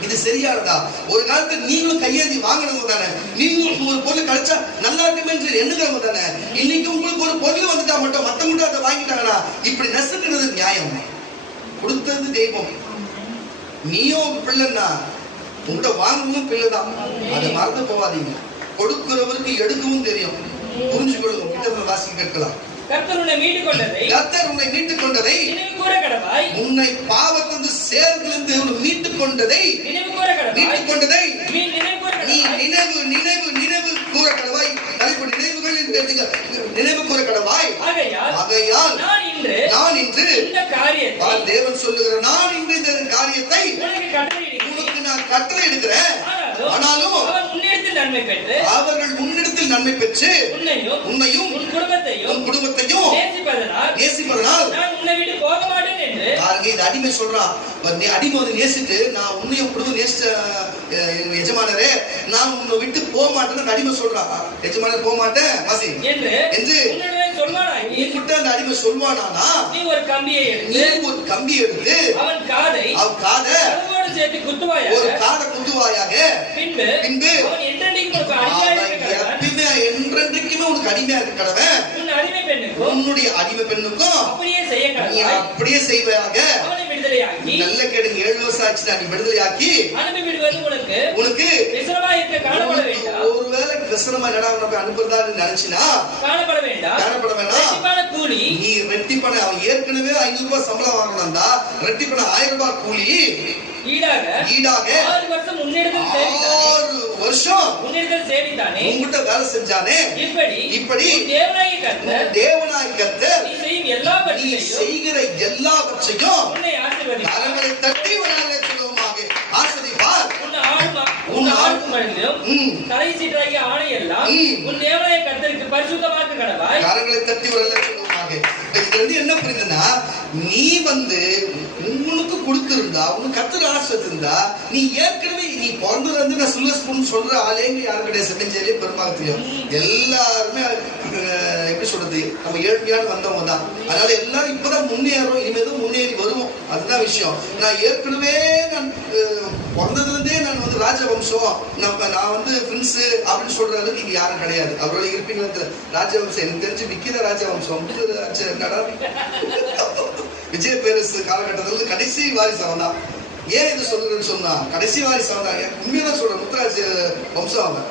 இது சரியானதா? ஒரு காலத்துல நீங்களும் கையேந்தி வாங்கினவங்க தானே, நீங்களும் ஒரு பொருள் கிடைச்சா நல்லா இருக்குமே எண்ணுகிறவங்க தானே. இன்னைக்கு உங்களுக்கு ஒரு பொருள் வந்துட்டா மட்டும் மத்தவங்க அதை வாங்கிட்டாங்கன்னா இப்படி நசுக்கிறது நியாயம்? கொடுத்தது தெய்வம். நீயும் பிள்ளைன்னா உங்கள்கிட்ட வாங்கணும் பிள்ளைதான், அதை மறந்து போவாதீங்க. கொடுக்கிறவருக்கு எடுக்கவும் தெரியும். புரிஞ்சுக்கொள்ளுங்க. கிட்ட வாசி கேட்கலாம். கர்த்தர் உன்னை மீட்டுக் கொண்டதை நினைவு கூற கடவாய். உன்னை பாவத்திலிருந்து சேர்ந்திலிருந்து மீட்டுக் கொண்டதை நினைவு கூற கடவாய். நீ நினைவு கூற கடவாய். நினைவுகள் என்று எழுதுங்க. நினைவு கூற கடவாய். ஆகையால் நான் இன்று இந்த காரியத்தை, தேவன் சொல்லுகிற நான் இன்று இந்த காரியத்தை உனக்கு நான் கட்டளை எடுக்கிறேன். ஆனாலும் அவர்கள் உன்னிடத்தில் நன்மை பெற்று உன்னையும் உன் குடும்பத்தையும் நேசிப்பதனால் நான் உன்னை விட்டு போக மாட்டேன் என்று. இது அடிமை சொல்றான். நீ அடிமை வந்து நேசிட்டு நான் உன்னையும் குடும்பம் நேசிச்ச எஜமானரே நான் உன்னை விட்டு போக மாட்டேன்னு அடிமை சொல்றான். எஜமானர் போக மாட்டேன் வாசி என்று அந்த அடிமை சொல்வானா? நீ ஒரு கம்பியை எடுத்து அவன் காதை சேர்த்து குத்துவாயாக, ஒரு காதை குத்துவாயாக. பின்பு அவன் என்றென்றைக்கும் உனக்கு அடிமையா இருக்க கடவன். உன்னுடைய அடிமை பெண்ணுக்கும் அப்படியே செய்வாயாக. நல்ல கேடுங்க. 7 வருஷம் ஆச்சு நீ விடுதலையாக்கி உனக்கு ஒருவேளை விசனமா அனுப்புறதா நினைச்சினா காணப்பட வேண்டாம். நீ ரெட்டிப்பன அவன் ஏற்கனவே 500 ரூபாய் சம்பளம் வாங்கினா ரெட்டிப்பன 1000 ரூபாய் கூலி ஈடாக 6 வருஷம் உன்னிடத்தில் சேவித்தானே, உன்கிட்ட வேலை செஞ்சானே. இப்படி தேவனாய் கர்த்தர் நீ செய்கிற எல்லாவற்றையும் கரங்களை தட்டி சொல்லுவோமாக ஆசீர்வதிப்பார். உன் ஆளுக்கும் கடைசியாகிய ஆணை எல்லாம் உன் தேவனாய கர்த்தருக்கு பரிசுத்தமாக்க கடவாய். கரங்களை தட்டி சொல்லுவோமாக. இது வந்து என்ன புரியுதுன்னா, நீ வந்து உங்களுக்கு கொடுத்திருந்தா உனக்கு கர்த்தர் ஆசீர்வதிச்சிருந்தா நீ ஏற்கனவே நீ பிறந்ததுல இருந்து நான் சில்வர் ஸ்பூன் சொல்ற ஆளேங்க யாரும் கிடையாது. செம்மஞ்சேரியே பெரும்பாலும் தெரியும். எல்லாருமே எப்படி சொல்றது, நம்ம ஏழ்மையான வந்தவங்க தான். அதனால எல்லாரும் இப்பதான் முன்னேறும், இனிமேதான் முன்னேறி வருவோம். அதுதான் விஷயம். நான் ஏற்கனவே நான் பிறந்ததுல இருந்தே நான் வந்து ராஜவம்சம் நான் வந்து பிரின்ஸ் அப்படின்னு சொல்ற அளவுக்கு இங்க யாரும் கிடையாது. அவரோட இருப்பீங்க ராஜவம்சம். எனக்கு தெரிஞ்சு விக்கித ராஜவம்சம் என்னடா விஜய பேரரசு காலகட்டத்தில் கடைசி வாரிசு அவன் தான். ஏன் இது சொல்றேன்னு சொன்னா கடைசி வாரிசு அவன் தான். உண்மையதான் சொல்றேன். முத்துராஜ் வம்சம் அவன்.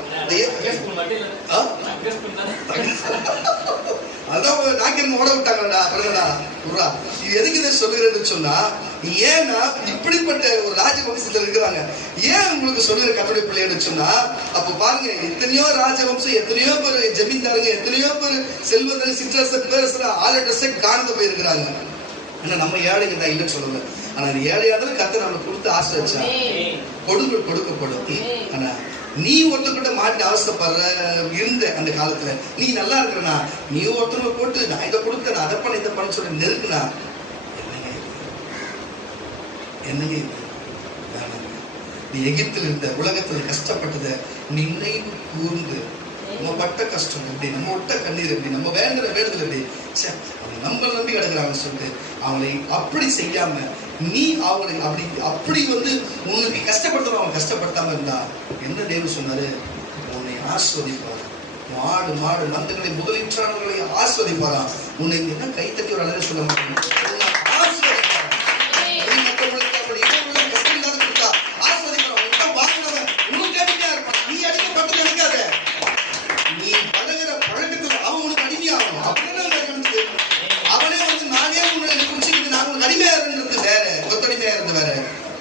அதான் நாக்கின் ஓட விட்டாங்கடா. இது எதுக்கு இதை சொல்லுறேன்னு சொன்னா, ஏன்னா இப்படிப்பட்ட ஒரு ராஜவம்சத்துல இருக்கிறாங்க. ஏன் உங்களுக்கு சொல்லுற கர்த்தருடைய பிள்ளைன்னு சொன்னா, அப்ப பாருங்க எத்தனையோ ராஜவம்சம், எத்தனையோ பேர் ஜமீன்தாருங்க, எத்தனையோ பேர் செல்வந்தர் சிற்றரசர் பேரரசர் ஆளட்ரஸை காணந்து போயிருக்கிறாங்க. ஆனா நம்ம ஏழைங்க தான் இல்லைன்னு சொல்லல. ஆனா ஏழையாவது கர்த்தர் நம்மளுக்கு கொடுத்து ஆசீர்வதிச்சா கொடுக்கப்படும். ஆனா நீ ஒருத்தர்கிட்ட மாட்டி அவசரப்படுற இருந்த அந்த காலத்துல நீ நல்லா இருக்கிறனா, நீ ஒருத்தர் போட்டு நான் இதை கொடுத்த நான் அதை பண்ண இதை பண்ண சொல்லி நெருக்குனா என்னங்க நீ எகிப்தில் இருந்த உலகத்துல கஷ்டப்பட்டதை நினைவு கூர்ந்து நம்ம பட்ட கஷ்டம் எப்படி, நம்ம ஒட்ட கண்ணீர் எப்படி, நம்ம வேண்டுற வேண்டுதல் எப்படி, அவங்க நம்ம நம்பி கிடக்குறாங்கன்னு சொல்லிட்டு அவங்களை அப்படி செய்யாம நீ அவங்களை அப்படி வந்து உன்னை கஷ்டப்படுத்துற அவங்க கஷ்டப்படுத்தாம இருந்தா என்ன தேவன் சொன்னாரு, உன்னை ஆஸ்வதிப்பார். மாடு மந்தங்களை முதலீட்டாளர்களை ஆஸ்வதிப்பாரா. உன்னை என்ன கை தட்டி ஒரு அழகு சொல்ல மாட்டேன்.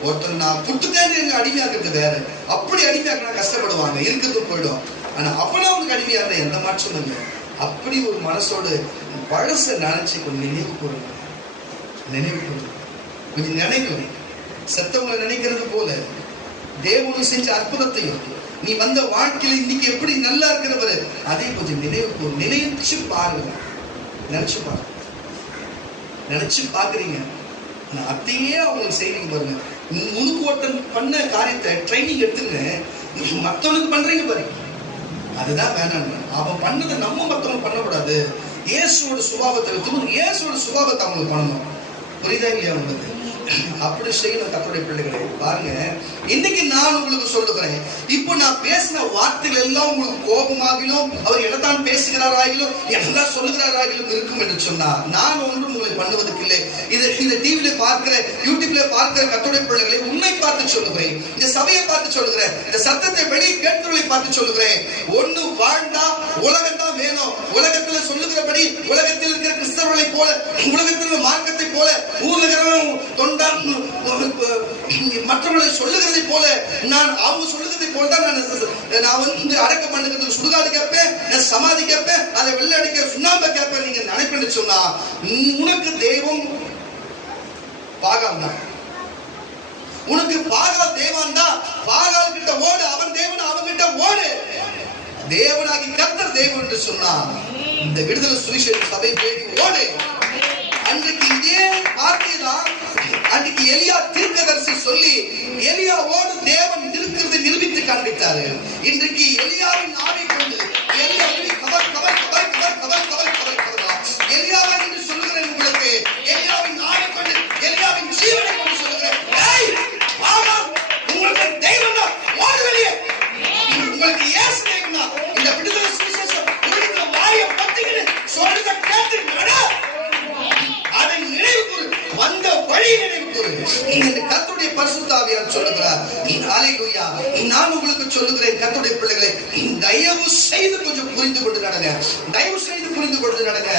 ஒருத்தர் நான் புட்டுக்கான அடிமையாக்குறது வேற. அப்படி அடிமையாக்கினா கஷ்டப்படுவாங்க, இருக்கிறது போயிடும். ஆனா அப்பனா அவனுக்கு அடிமையா இருந்தா எந்த மாற்றமும் இல்லை. அப்படி ஒரு மனசோடு பழச நினைச்சு கொஞ்சம் நினைவு கூறுங்க. கொஞ்சம் நினைக்கணும். செத்தவங்களை நினைக்கிறது போல தேவனு செஞ்ச அற்புதத்தையும் நீ வந்த வாழ்க்கையில இன்னைக்கு எப்படி நல்லா இருக்கிறவரு அதே கொஞ்சம் நினைச்சு பாருங்க. நினைச்சு பாக்குறீங்க. அதையே அவங்களுக்கு செய்வீங்க பாருங்க. உனக்கு ஒருத்தன் பண்ண காரியத்தை ட்ரைனிங் எடுத்துங்க, மற்றவனுக்கு பண்றீங்க பாருங்க. அதுதான் வேணாம். அவன் பண்ணதை நம்ம மற்றவங்க பண்ணக்கூடாது. இயேசுவோட சுபாவத்தை எடுத்து இயேசுவோட சுபாவத்தை அவங்களுக்கு பண்ணணும். புரியுதா இல்லையா உங்களுக்கு? அப்படி செய்யணும் கர்த்தருடைய பிள்ளைகளை. பாருங்க, இன்னைக்கு நான் உங்களுக்கு சொல்லுகிறேன், இப்போ நான் பேசின வார்த்தைகள் எல்லாம் உங்களுக்கு கோபமாகிலும் அவர் என்னதான் பேசுகிறாராகிலும் என்னதான் சொல்லுகிறாராகிலும் இருக்கும் என்று சொன்னா நான் ஒன்றும் உங்களை பண்ணுவதற்கு இல்லை. இதை டிவில பார்க்கிற யூடியூப்ல பார்க்கிற கர்த்தருடைய பிள்ளைகளை உன்னை பார்த்து சொல்லுகிறேன், இந்த சபையை பார்த்து சொல்லுகிறேன், இந்த சத்தத்தை வெளியே கேட்கிறவர்களை பார்த்து சொல்லுகிறேன். ஒண்ணு வாழ்ந்தா உலகம் தான் வேணும். உலகத்துல சொல்லுகிறபடி உலகத்தில் இருக்கிற போல, உலகத்தில் மார்க்கத்தை போல, ஊர்ல தொண்டான் மற்றவர்களை சொல்லுகிறதை போல, நான் அவங்க சொல்லுகிறதை போல தான் நான் வந்து அடக்கம் பண்ணுகிறது. சுடுகாடு கேட்பேன், நான் சமாதி கேட்பேன், அதை வெள்ளை அடிக்க சுண்ணாம்பை கேட்பேன். நீங்க நினைப்பேன்னு சொன்னா உனக்கு தெய்வம் பாகால் தான். உனக்கு பாகால் தேவன் தான். பாகால் கிட்ட ஓடு, அவன் தேவன் அவன் கிட்ட ஓடு. தேவனாகி கர்த்தர் தேவன் என்று சொன்னார். இந்த விடுதலை சுவிசேஷ சபை தேடி ஓடு. அன்றைக்கு இதே வார்த்தை தான் அன்றைக்கு எலியா தீர்க்கதரிசி சொல்லி எலியாவோடு தேவன் இருக்கிறது நிரூபித்து காண்பித்தாரு. இன்றைக்கு எலியாவின் ஆவி கொண்டு எலியாவா என்று சொல்லுகிறேன் உங்களுக்கு. எலியாவின் ஆவி கொண்டு, எலியாவின் ஜீவனை கொண்டு சொல்லுகிறேன். உங்களுக்கு தெய்வம் தான், ஓடு வெளியே. உங்களுக்கு இயேசு தெய்வம் தான். இந்த விடுதலை சுவிசேஷம் உங்களுடைய வாயை பத்திக்கிட்டு சொல்றத கேட்டு நட. அதை நினைவு கூறு, வந்த வழியை நினைவு கூறு. கர்த்தருடைய பரிசுத்த ஆவியார் சொல்லுகிறார். ஹல்லேலூயா. நான் உங்களுக்கு சொல்லுகிறேன் கர்த்தருடைய பிள்ளைகளை, தயவு செய்து கொஞ்சம் புரிந்து கொண்டு நடங்க. தயவு செய்து புரிந்து கொண்டு நடங்க.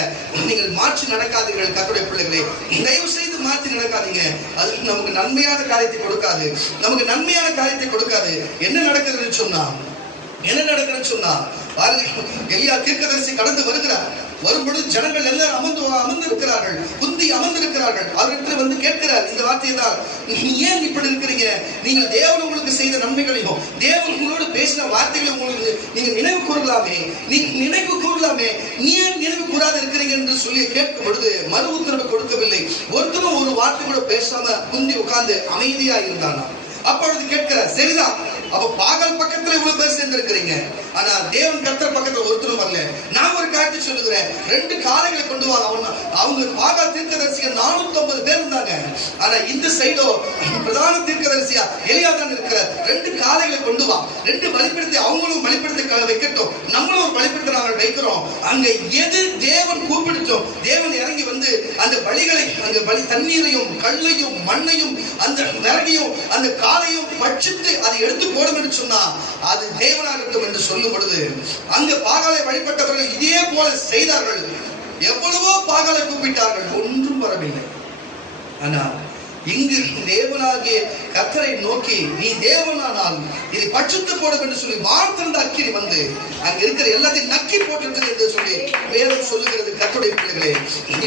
நீங்கள் மாற்றி நடக்காதீர்கள் கர்த்தருடைய பிள்ளைகளை. தயவு செய்து மாற்றி நடக்காதீங்க. அது நமக்கு நன்மையான காரியத்தை கொடுக்காது. நமக்கு நன்மையான காரியத்தை கொடுக்காது. என்ன நடக்குதுன்னு சொன்னா பாருங்க, எலியா தீர்க்கதரிசி கடந்து வருகிறார். வரும்பொழுது ஜனங்கள் எல்லாரும் அமர்ந்து இருக்கிறார்கள், குந்தி அமர்ந்திருக்கிறார்கள். அவரிடத்தில் வந்து கேட்கிறார் இந்த வார்த்தையை தான், ஏன் இப்படி இருக்கிறீங்க? நீங்கள் தேவன் உங்களுக்கு செய்த நன்மைகளையும் தேவன் உங்களோடு பேசின வார்த்தைகளை உங்களுக்கு நீங்க நினைவு கூறலாமே, நீ ஏன் நினைவு கூறாது இருக்கிறீங்க என்று சொல்லி கேட்கும் பொழுது மறு உத்தரவு கொடுக்கவில்லை. ஒருத்தரும் ஒரு வார்த்தை கூட பேசாம குந்தி உட்கார்ந்து அமைதியா இருந்தானா. அப்பொழுது கேட்கிறார், சரிதான், அப்ப பாகால் பக்கத்துல இவ்வளவு பேர் சேர்ந்திருக்கிறீங்க, ஆனா தேவன் கர்த்தர் பக்கத்துல ஒருத்தரும் வரல. நான் ஒரு காரியத்தை சொல்லுகிறேன், 2 காளைகளை கொண்டு வா. அவங்க பாகால் தீர்க்கதரிசிகள் 450 பேர் இருந்தாங்க. ஆனா இந்த சைடோ பிரதான தீர்க்கதரிசியா எலியா தான் இருக்கிறார். 2 காளைகளை கொண்டு வா, 2 பலிபீடத்தை அவங்களும் பலிபீடத்தை வைக்கட்டும், நம்மளும் ஒரு பலிபீடத்தை நாங்கள் வைக்கிறோம். அங்க எது தேவன் கூப்பிடுச்சோம், தேவன் இறங்கி வந்து அந்த பலிகளை, அந்த பலி தண்ணீரையும் கல்லையும் மண்ணையும் அந்த விறகையும் அந்த காளையும் பட்சித்து அதை எடுத்து போடும் என்று சொன்னா அது தேவனாகட்டும் என்று சொல்லும் பொழுது அங்க பாகாலை வழிபட்டவர்கள் இதே போல செய்தார்கள். எவ்வளவோ பாகாலை கூப்பிட்டார்கள், ஒன்றும் வரவில்லை. ஆனால் இங்கு தேவனாகிய கர்த்தரை நோக்கி நீ தேவனானால் இதை பட்சித்து போடும் என்று சொல்லி வார்த்திருந்த அக்கினி வந்து அங்க இருக்கிற எல்லாத்தையும் நக்கி போட்டு என்று சொல்லி வேதம் சொல்லுகிறது. கர்த்தருடைய பிள்ளைகளே,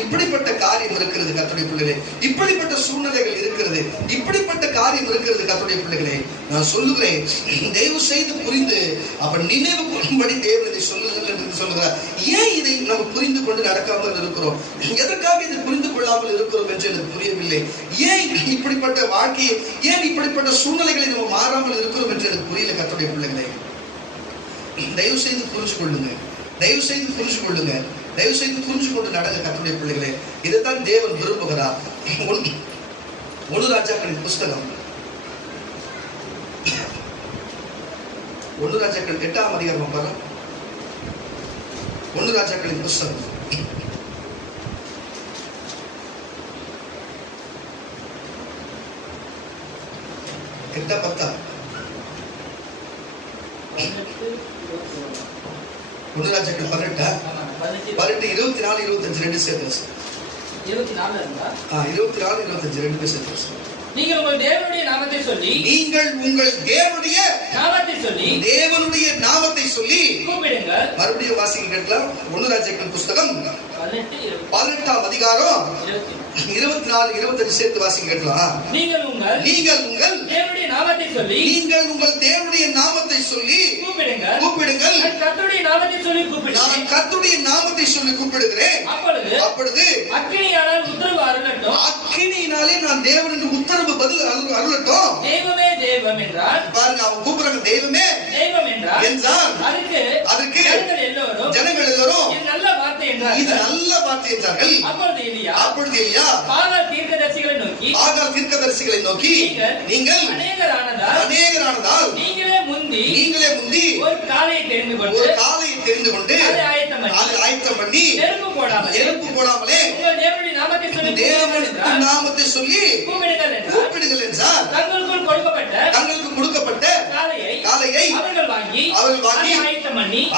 இப்படிப்பட்ட காரியம் இருக்கிறது. கர்த்தருடைய பிள்ளைகளே, இப்படிப்பட்ட சூழ்நிலைகள் இருக்கிறது, இப்படிப்பட்ட காரியம் இருக்கிறது. கர்த்தருடைய பிள்ளைகளே, நான் சொல்லுகிறேன், தயவு செய்து புரிந்து அப்ப நினைவு கூறும்படி தேவன் இதை சொல்லுங்கள் என்று சொல்லுகிறார். ஏன் இதை நம்ம புரிந்து கொண்டு நடக்காமல் இருக்கிறோம்? எதற்காக இதை புரிந்து கொள்ளாமல் இருக்கிறோம் என்று எனக்கு புரியவில்லை. ஏன் இப்படிப்பட்ட வாழ்க்கையை, ஏன் இப்படிப்பட்ட சூழ்நிலைகளை நம்ம மாறாமல் இருக்கிறோம் என்று எனக்கு புரியல. கர்த்தருடைய பிள்ளைகளே, தயவு செய்து புரிஞ்சு கொள்ளுங்க, தயவு செய்து புரிஞ்சு கொள்ளுங்க, தயவு செய்து புரிஞ்சு கொண்டு நடங்க. கர்த்தருடைய பிள்ளைகளே, இதைத்தான் தேவன் விரும்புகிறார். 1 ராஜாக்களின் புஸ்தகம் 1 ராஜாக்கள் 8ஆம் அதிகாரம் பாருங்க. 1 ராஜாக்களின் புஸ்தகம் 8:10. 1 ராஜாக்கள் 18 24 25 2 சேர்த்து 24 இருந்தா 24 25 2 சேர்த்து. நீங்கள் உங்கள் தேவனுடைய நாமத்தை சொல்லி தேவனுடைய நாமத்தை சொல்லி கூப்பிடுங்கள். மறுபடியும் வாசிக்க கேட்கலாம். 1 ராஜாக்கள் புஸ்தகம் 18ஆம் அதிகாரம் 24 25 சேர்த்து வாசிக்க கேட்கலாம். நீங்கள் உங்கள் தேவனுடைய நாமத்தை சொல்லி கூப்பிடுங்கள். கர்த்தருடைய நாமத்தை சொல்லி கூப்பிடுங்கள். நான் கர்த்தருடைய நாமத்தை சொல்லி கூப்பிடுகிறேன். அப்பொழுது அக்கினியானால் உத்தரவு அருளட்டும். அக்கினியினாலே நான் தேவன் என்று உத்தரவு பதில் அருளட்டும். தெய்வமே தெய்வம் என்றார். பாருங்க, அவங்க கூப்பிடுறாங்க, தெய்வமே தெய்வம் என்றார். அதுக்கு ஜனங்கள் எல்லோரும் இது நல்ல வார்த்தை என்றார்கள். அப்பொழுது எலியா பாகால் தீர்க்கதரிசிகளை நோக்கி நீங்கள் அநேகரானதால் நீங்களே முந்தி ஒரு காளையை தெரிந்து கொண்டு அதை ஆயத்தம் பண்ணி நெருப்பு போடாமலே உங்கள் தேவனுடைய நாமத்தை சொல்லி கூப்பிடுங்கள் என்றார். தங்களுக்கு கொடுக்கப்பட்ட காளையை அவர்கள் அவர்கள் வாங்கி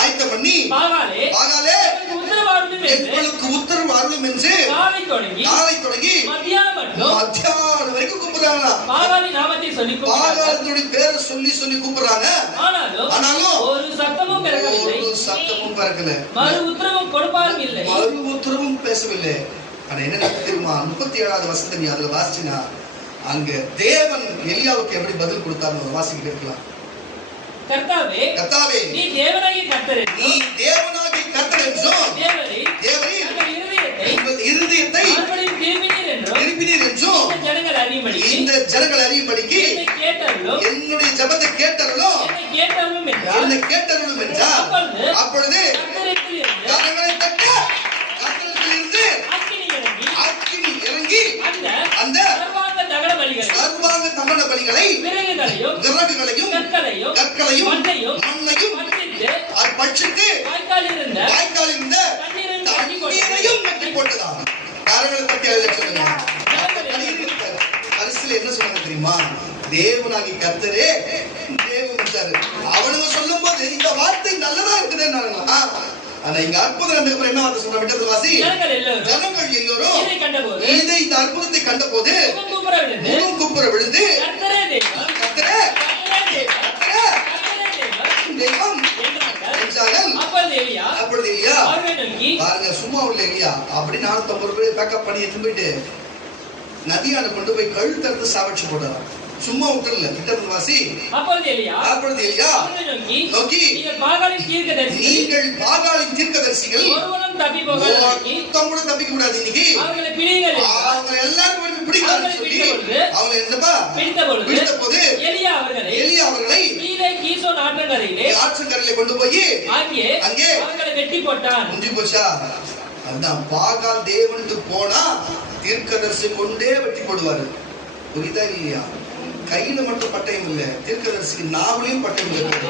ஆயத்தம் பண்ணி பாகாலே உங்களுக்கு உத்தரவு அருளும் என்று காலை தொடங்கி மத்தியானம் வரைக்கும் கூப்பிடுறாங்க. பாகாலின் நாமத்தை சொல்லி பாகாலத்துடைய பேரை சொல்லி கூப்பிடுறாங்க. ஆனாலும் ஒரு சத்தமும் பிறக்கல. மறு உத்தரவும் கொடுப்பாரும் இல்லை. மறு உத்தரவும் பேசவில்லை. ஆனா என்ன தெரியுமா, 37வது வசனத்தை நீ அதுல வாசிச்சினா அங்க தேவன் எலியாவுக்கு எப்படி பதில் கொடுத்தாருன்னு வாசிக்கிட்டு இருக்கலாம். கர்த்தாவே நீ தேவனாகிய கர்த்தர் என்றும் தேவரீர் உங்கள் இருதயத்தை திருப்பினீர் என்றும் இந்த ஜனங்கள் அறியும்படிக்கு என்னுடைய ஜெபத்தை கேட்டருளும் என்றார். அப்பொழுது கரங்களை தட்ட கர்த்தரிடத்திலிருந்து அக்கினி இறங்கி அந்த சர்வாங்க தகன பலிகளை விறகுகளையும் கற்களையும் மண்ணையும் பட்சித்து வாய்க்கால் இருந்த தண்ணீரையும் நட்டி போட்டதாம். கரங்களை தட்டி எழுத சொல்லுங்க. கடைசியில் என்ன சொன்னாங்க தெரியுமா, தேவனாகி கர்த்தரே தேவன். அவனுங்க சொல்லும் போது இந்த வார்த்தை நல்லதா இருக்குதுன்னு, ஆனா இங்க அற்புதம் என்ன வார்த்தை சொல்ற விட்டது வாசி, ஜனங்கள் எல்லோரும் இதை இந்த அற்புதத்தை கண்ட போது குப்புற விழுந்து கர்த்தரே தெய்வம் என்றார்கள். அப்பொழுது எலியா பாருங்க, சும்மா உள்ள எலியா அப்படி 450 பேர் பேக்கப் பண்ணி எடுத்து போயிட்டு நதியான கொண்டு போய் கழுத்தறுத்து சாவடிச்சு போட்டாராம். சும்மா விட்டுறல கிட்ட வாசி. அப்பொழுது எலியா நோக்கி நீங்கள் பாகாலின் தீர்க்கதரிசிகள் ஒருவனும் தப்பிக்க கூடாது, இன்னைக்கு அவங்க எல்லாரும் பிடிக்காது சொல்லி அவங்க என்னப்பா பிடித்த போது எலியா அவர்களை ஆற்றங்கரையிலே கொண்டு போய் அங்கே வெட்டி போட்டான். முடிஞ்சு போச்சா? அதுதான் பாகால் தேவனுக்கு போனா தீர்க்கதரிசி கொண்டே வெட்டி போடுவாரு. புரியுதா இல்லையா? கையில மட்டும் பட்டயம் இல்ல, தீர்க்கதரிசி நாவலையும் பட்டயம் இருக்கு.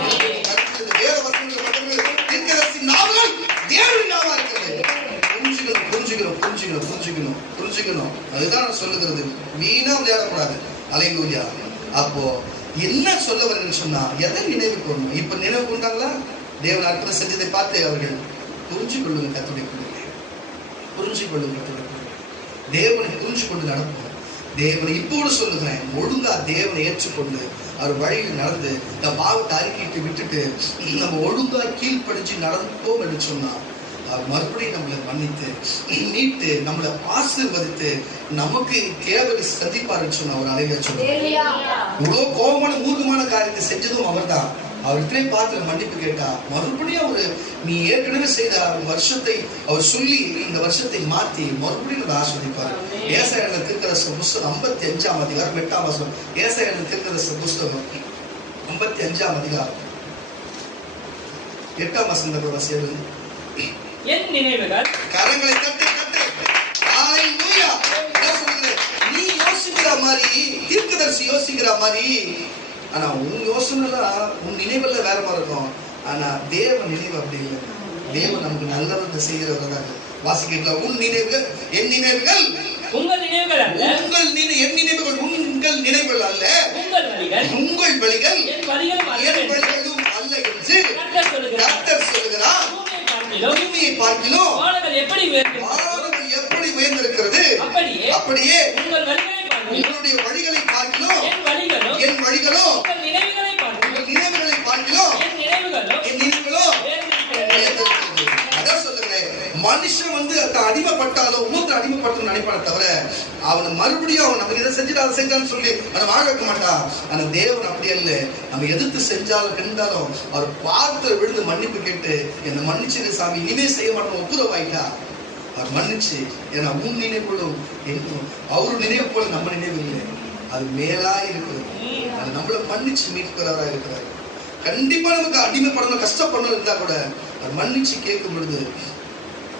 வேற வசனங்கள் பட்டயம், தீர்க்கதரிசி நாவல் தேவனின் நாவா இருக்குது. புரிஞ்சுக்கணும். அதுதான் சொல்லுகிறது. வீணா விளையாடக்கூடாது. அல்லேலூயா. அப்போ என்ன சொல்ல வரேன்னு சொன்னா, எதை நினைவு கொள்ளணும்? இப்ப நினைவு கொண்டாங்களா? தேவன் அற்புதம் செஞ்சதை பார்த்து அவர்கள் புரிஞ்சு கொள்ளுங்க. கர்த்தருடைய பிள்ளைகளே, புரிஞ்சு கொள்ளுங்க. தேவனை புரிஞ்சு கொண்டு நடப்போம். தேவனை இப்போது சொல்லுகிறேன், ஒழுங்கா தேவனை ஏற்றுக்கொண்டு அவர் வழியில் நடந்து இந்த பாவத்தை அறிக்கையிட்டு விட்டுட்டு நம்ம ஒழுங்கா கீழ்ப்படிச்சு நடந்தோம் என்று சொன்னா அவர் மறுபடியும் நம்மளை மன்னித்து மீட்டு நம்மளை ஆசீர்வதித்து நமக்கு தேவையை சந்திப்பாருன்னு சொன்ன அவர் அலையில சொன்னார். இவ்வளவு கோபமான மூர்க்கமான காரியத்தை செஞ்சதும் அவர் தான். அவர்கிட்ட பார்த்து மன்னிப்பு கேட்டா மறுபடியும் அவரு நீ ஏற்கனவே செய்த வருஷத்தை அவர் சொல்லி இந்த வருஷத்தை மாத்தி மறுபடியும் ஆஸ்வதிப்பாரு. ஏசாயா தீர்க்கதரிசி புஸ்தகம் 55ஆம் அதிகாரம் 8ஆம் வசனம். ஏசாயா தீர்க்கதரிசி புஸ்தகம் 55ஆம் அதிகாரம் 8ஆம் வசனத்தை வாசியது. என் நினைவுகள் கரங்களை தட்டு. ஹalleluya. நீ யோசிக்கிற மாதிரி தீர்க்கதரிசி யோசிக்கிற மாதிரி, ஆனா உன் யோசனைலாம் உன் நினைவுல வேற மாதிரி இருக்கும். ஆனா தேவ நினைவு அப்படி இல்லை. தேவன் நமக்கு நல்லதை செய்கிறவர்கள் வாசிக்கலாம். உன் நினைவுகள் என் நினைவுகள் உங்கள் நினைவுகள் அல்ல, என் நினைவுகள் உங்கள் நினைவுகள் அல்ல, உங்கள் வழிகள் என் வழிகளும் அல்ல என்று கர்த்தர் சொல்லுகிறார். பூமியை பார்க்கிலும் வானங்கள் எப்படி உயர்ந்திருக்கிறது, அப்படியே உங்களுடைய வழிகளை பார்க்கிலும் என் வழிகளோ நினைவுகளை பார்க்கிலும் என் நினைவுகளோ. அதான் சொல்லுகிறேன், மனுஷன் அடிமைப்பட்டாலும் இன்னொருத்தர் அடிமைப்பட்டு நினைப்பான தவிர அவனை மறுபடியும் அவன் நமக்கு இதை செஞ்சுட்டு அதை செஞ்சான்னு சொல்லி அவனை வாழ வைக்க மாட்டான். ஆனா தேவன் அப்படி அல்ல. நம்ம எதிர்த்து செஞ்சாலும் இருந்தாலும் அவர் பார்த்து விழுந்து மன்னிப்பு கேட்டு என்னை மன்னிச்சிரு சாமி, இனிமே செய்ய மாட்டோம் ஒப்புரவாயிட்டா அவர் மன்னிச்சு. ஏன்னா உன் நினைவுகளும் அவரு நினைவு போல நம்ம நினைவு இல்லை, அது மேலா இருக்குது. அது நம்மளை மன்னிச்சு மீட்கிறவரா இருக்கிறார். கண்டிப்பா நமக்கு அடிமைப்படணும் கஷ்டப்படணும் இருந்தா கூட அவர் மன்னிச்சு கேட்கும் பொழுது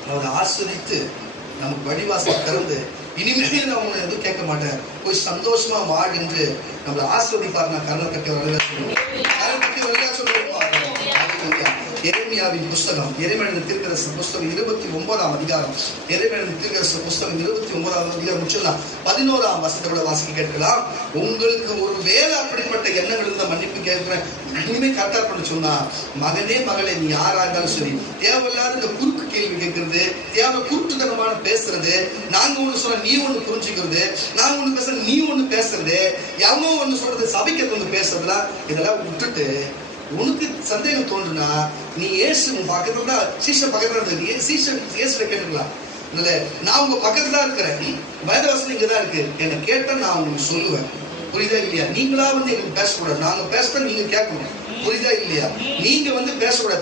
அவரை ஆஸ்வதித்து நமக்கு வழிவாசல் திறந்து இனிமேல் நான் உங்களை எதுவும் கேட்க மாட்டேன், போய் சந்தோஷமா வாழ்ந்து நம்மளை ஆஸ்வதிப்பார். நான் கரண கட்டி வரல சொல்லுவோம். எரேமியாவின் புஸ்தகம், எரேமியா தீர்க்கதரிசி புஸ்தகம் 29ஆம் அதிகாரம், எரேமியா தீர்க்கதரிசி புஸ்தகம் 29ஆம் அதிகாரம் முடிச்சலாம் 11ஆம் வசனத்தோட வாசிக்க கேட்கலாம். உங்களுக்கு ஒரு வேலை அப்படிப்பட்ட எண்ணங்கள் இருந்தால் மன்னிப்பு கேட்கிறேன், இனிமே கரெக்டா பண்ண சொன்னா, மகனே மகளே நீ யாரா இருந்தாலும் சரி, தேவையில்லாத இந்த குறுக்கு கேள்வி கேட்கறது, தேவை குருட்டுத்தனமான பேசுறது, நாங்க ஒண்ணு சொல்ற நீ ஒண்ணு புரிஞ்சுக்கிறது, நாங்க ஒண்ணு பேசுற நீ ஒண்ணு பேசுறது, எவனோ ஒண்ணு சொல்றது சபைக்கு ஒண்ணு பேசுறதுலாம் இதெல்லாம் விட்டுட்டு, உனக்கு சந்தேகம் தோன்றுனா நீ இயேசு பக்கத்துல தான், சீஷ பக்கத்துல இருக்கு, இயேசுல கேட்டுக்கலாம். இல்ல நான் உங்க பக்கத்துல தான் இருக்கிறேன், வேதவசனம் இங்கதான் இருக்கு, என்ன கேட்டா நான் உங்களுக்கு சொல்லுவேன். புரியுதா இல்லையா? நீங்களா வந்து எங்களுக்கு பேசக்கூடாது, நாங்க பேசுறோம் நீங்க கேட்கணும். புரியுதா இல்லையா? நீங்க வந்து பேசக்கூடாது,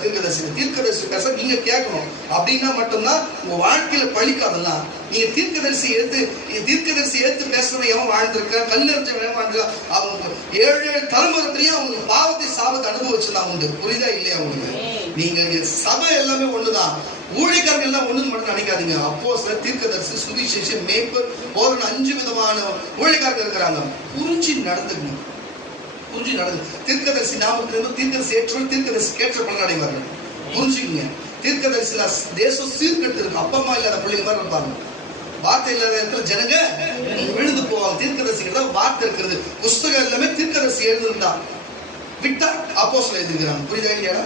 தீர்க்கதரிசி பேச நீங்க கேட்கணும். அப்படின்னா மட்டும்தான் உங்க வாழ்க்கையில பழிக்காதெல்லாம். நீங்க தீர்க்கதரிசி எடுத்து பேசுறவன் எவன் வாழ்ந்திருக்கான், கல்லறிஞ்சவன் வாழ்ந்திருக்கான், அவங்க 7 தலைமுறையிலையும் அவங்க பாவத்தை சாபத்தை அனுபவிச்சுதான் உண்டு. புரியுதா இல்லையா உங்களுக்கு? நீங்க சபை எல்லாமே ஒண்ணுதான், ஊழியக்காரர்கள் எல்லாம் ஒண்ணு மட்டும் நினைக்காதீங்க. அப்போஸ்தலர், தீர்க்கதரிசி, சுவிசேஷம், மேய்ப்பர், போதனை 5 விதமான ஊழியக்காரர்கள் இருக்கிறாங்க. புரிஞ்சு நடந்துக்கணும், புரிஞ்சு நடந்து. தீர்க்கதரிசி நாமத்திலிருந்து தீர்க்கதரிசி ஏற்றோடு தீர்க்கதரிசி கேட்ட பலன் அடைவார்கள். புரிஞ்சுக்குங்க. தீர்க்கதரிசில தேசம் சீர்கட்டு இருக்கு, அப்பா அம்மா இல்லாத பிள்ளைங்க மாதிரி இருப்பாங்க, வார்த்தை இல்லாத இடத்துல ஜனங்க விழுந்து போவாங்க. தீர்க்கதரிசிக்கு தான் வார்த்தை இருக்கிறது. புஸ்தகம் எல்லாமே தீர்க்கதரிசி எழுதுதான், விட்டா அப்போஸ்தலர் எழுதிக்கிறாங்க. புரியுதா இல்லையா?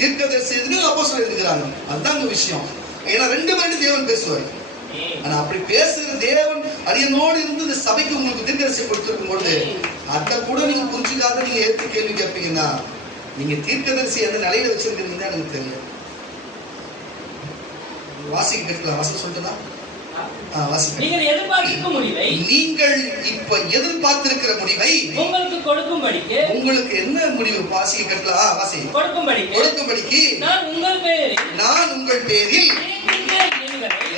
தீர்க்கதரிசி எழுதுங்க, அப்போஸ்தலர் எழுதிக்கிறாங்க. அதுதான் விஷயம். ஏன்னா 2 பேரும் தேவன் பேசுவார். ஆனா அப்படி பேசுகிற தேவன் அடியனோடு இருந்து இந்த சபைக்கு உங்களுக்கு தீர்க்கதரிசி கொடுத்திருக்கும் பொழுது அதை கூட நீங்க புரிஞ்சுக்காத நீங்க ஏற்று கேள்வி கேட்பீங்கன்னா, நீங்க தீர்க்கதரிசி எந்த நிலையில வச்சிருக்கீங்கன்னு எனக்கு தெரியும். வாசிக்க கேட்கலாம், வசனம் சொல்லிட்டுதான் நீங்கள் எதிர்பார்க்கும் முடிவை, நீங்கள் இப்ப எதிர்பார்த்திருக்கிற முடிவை உங்களுக்கு கொடுக்கும்படிக்கு, உங்களுக்கு என்ன முடிவு வாசிக்க கேட்கலாம், வாசி கொடுக்கும்படிக்கு நான் உங்கள் பேரில்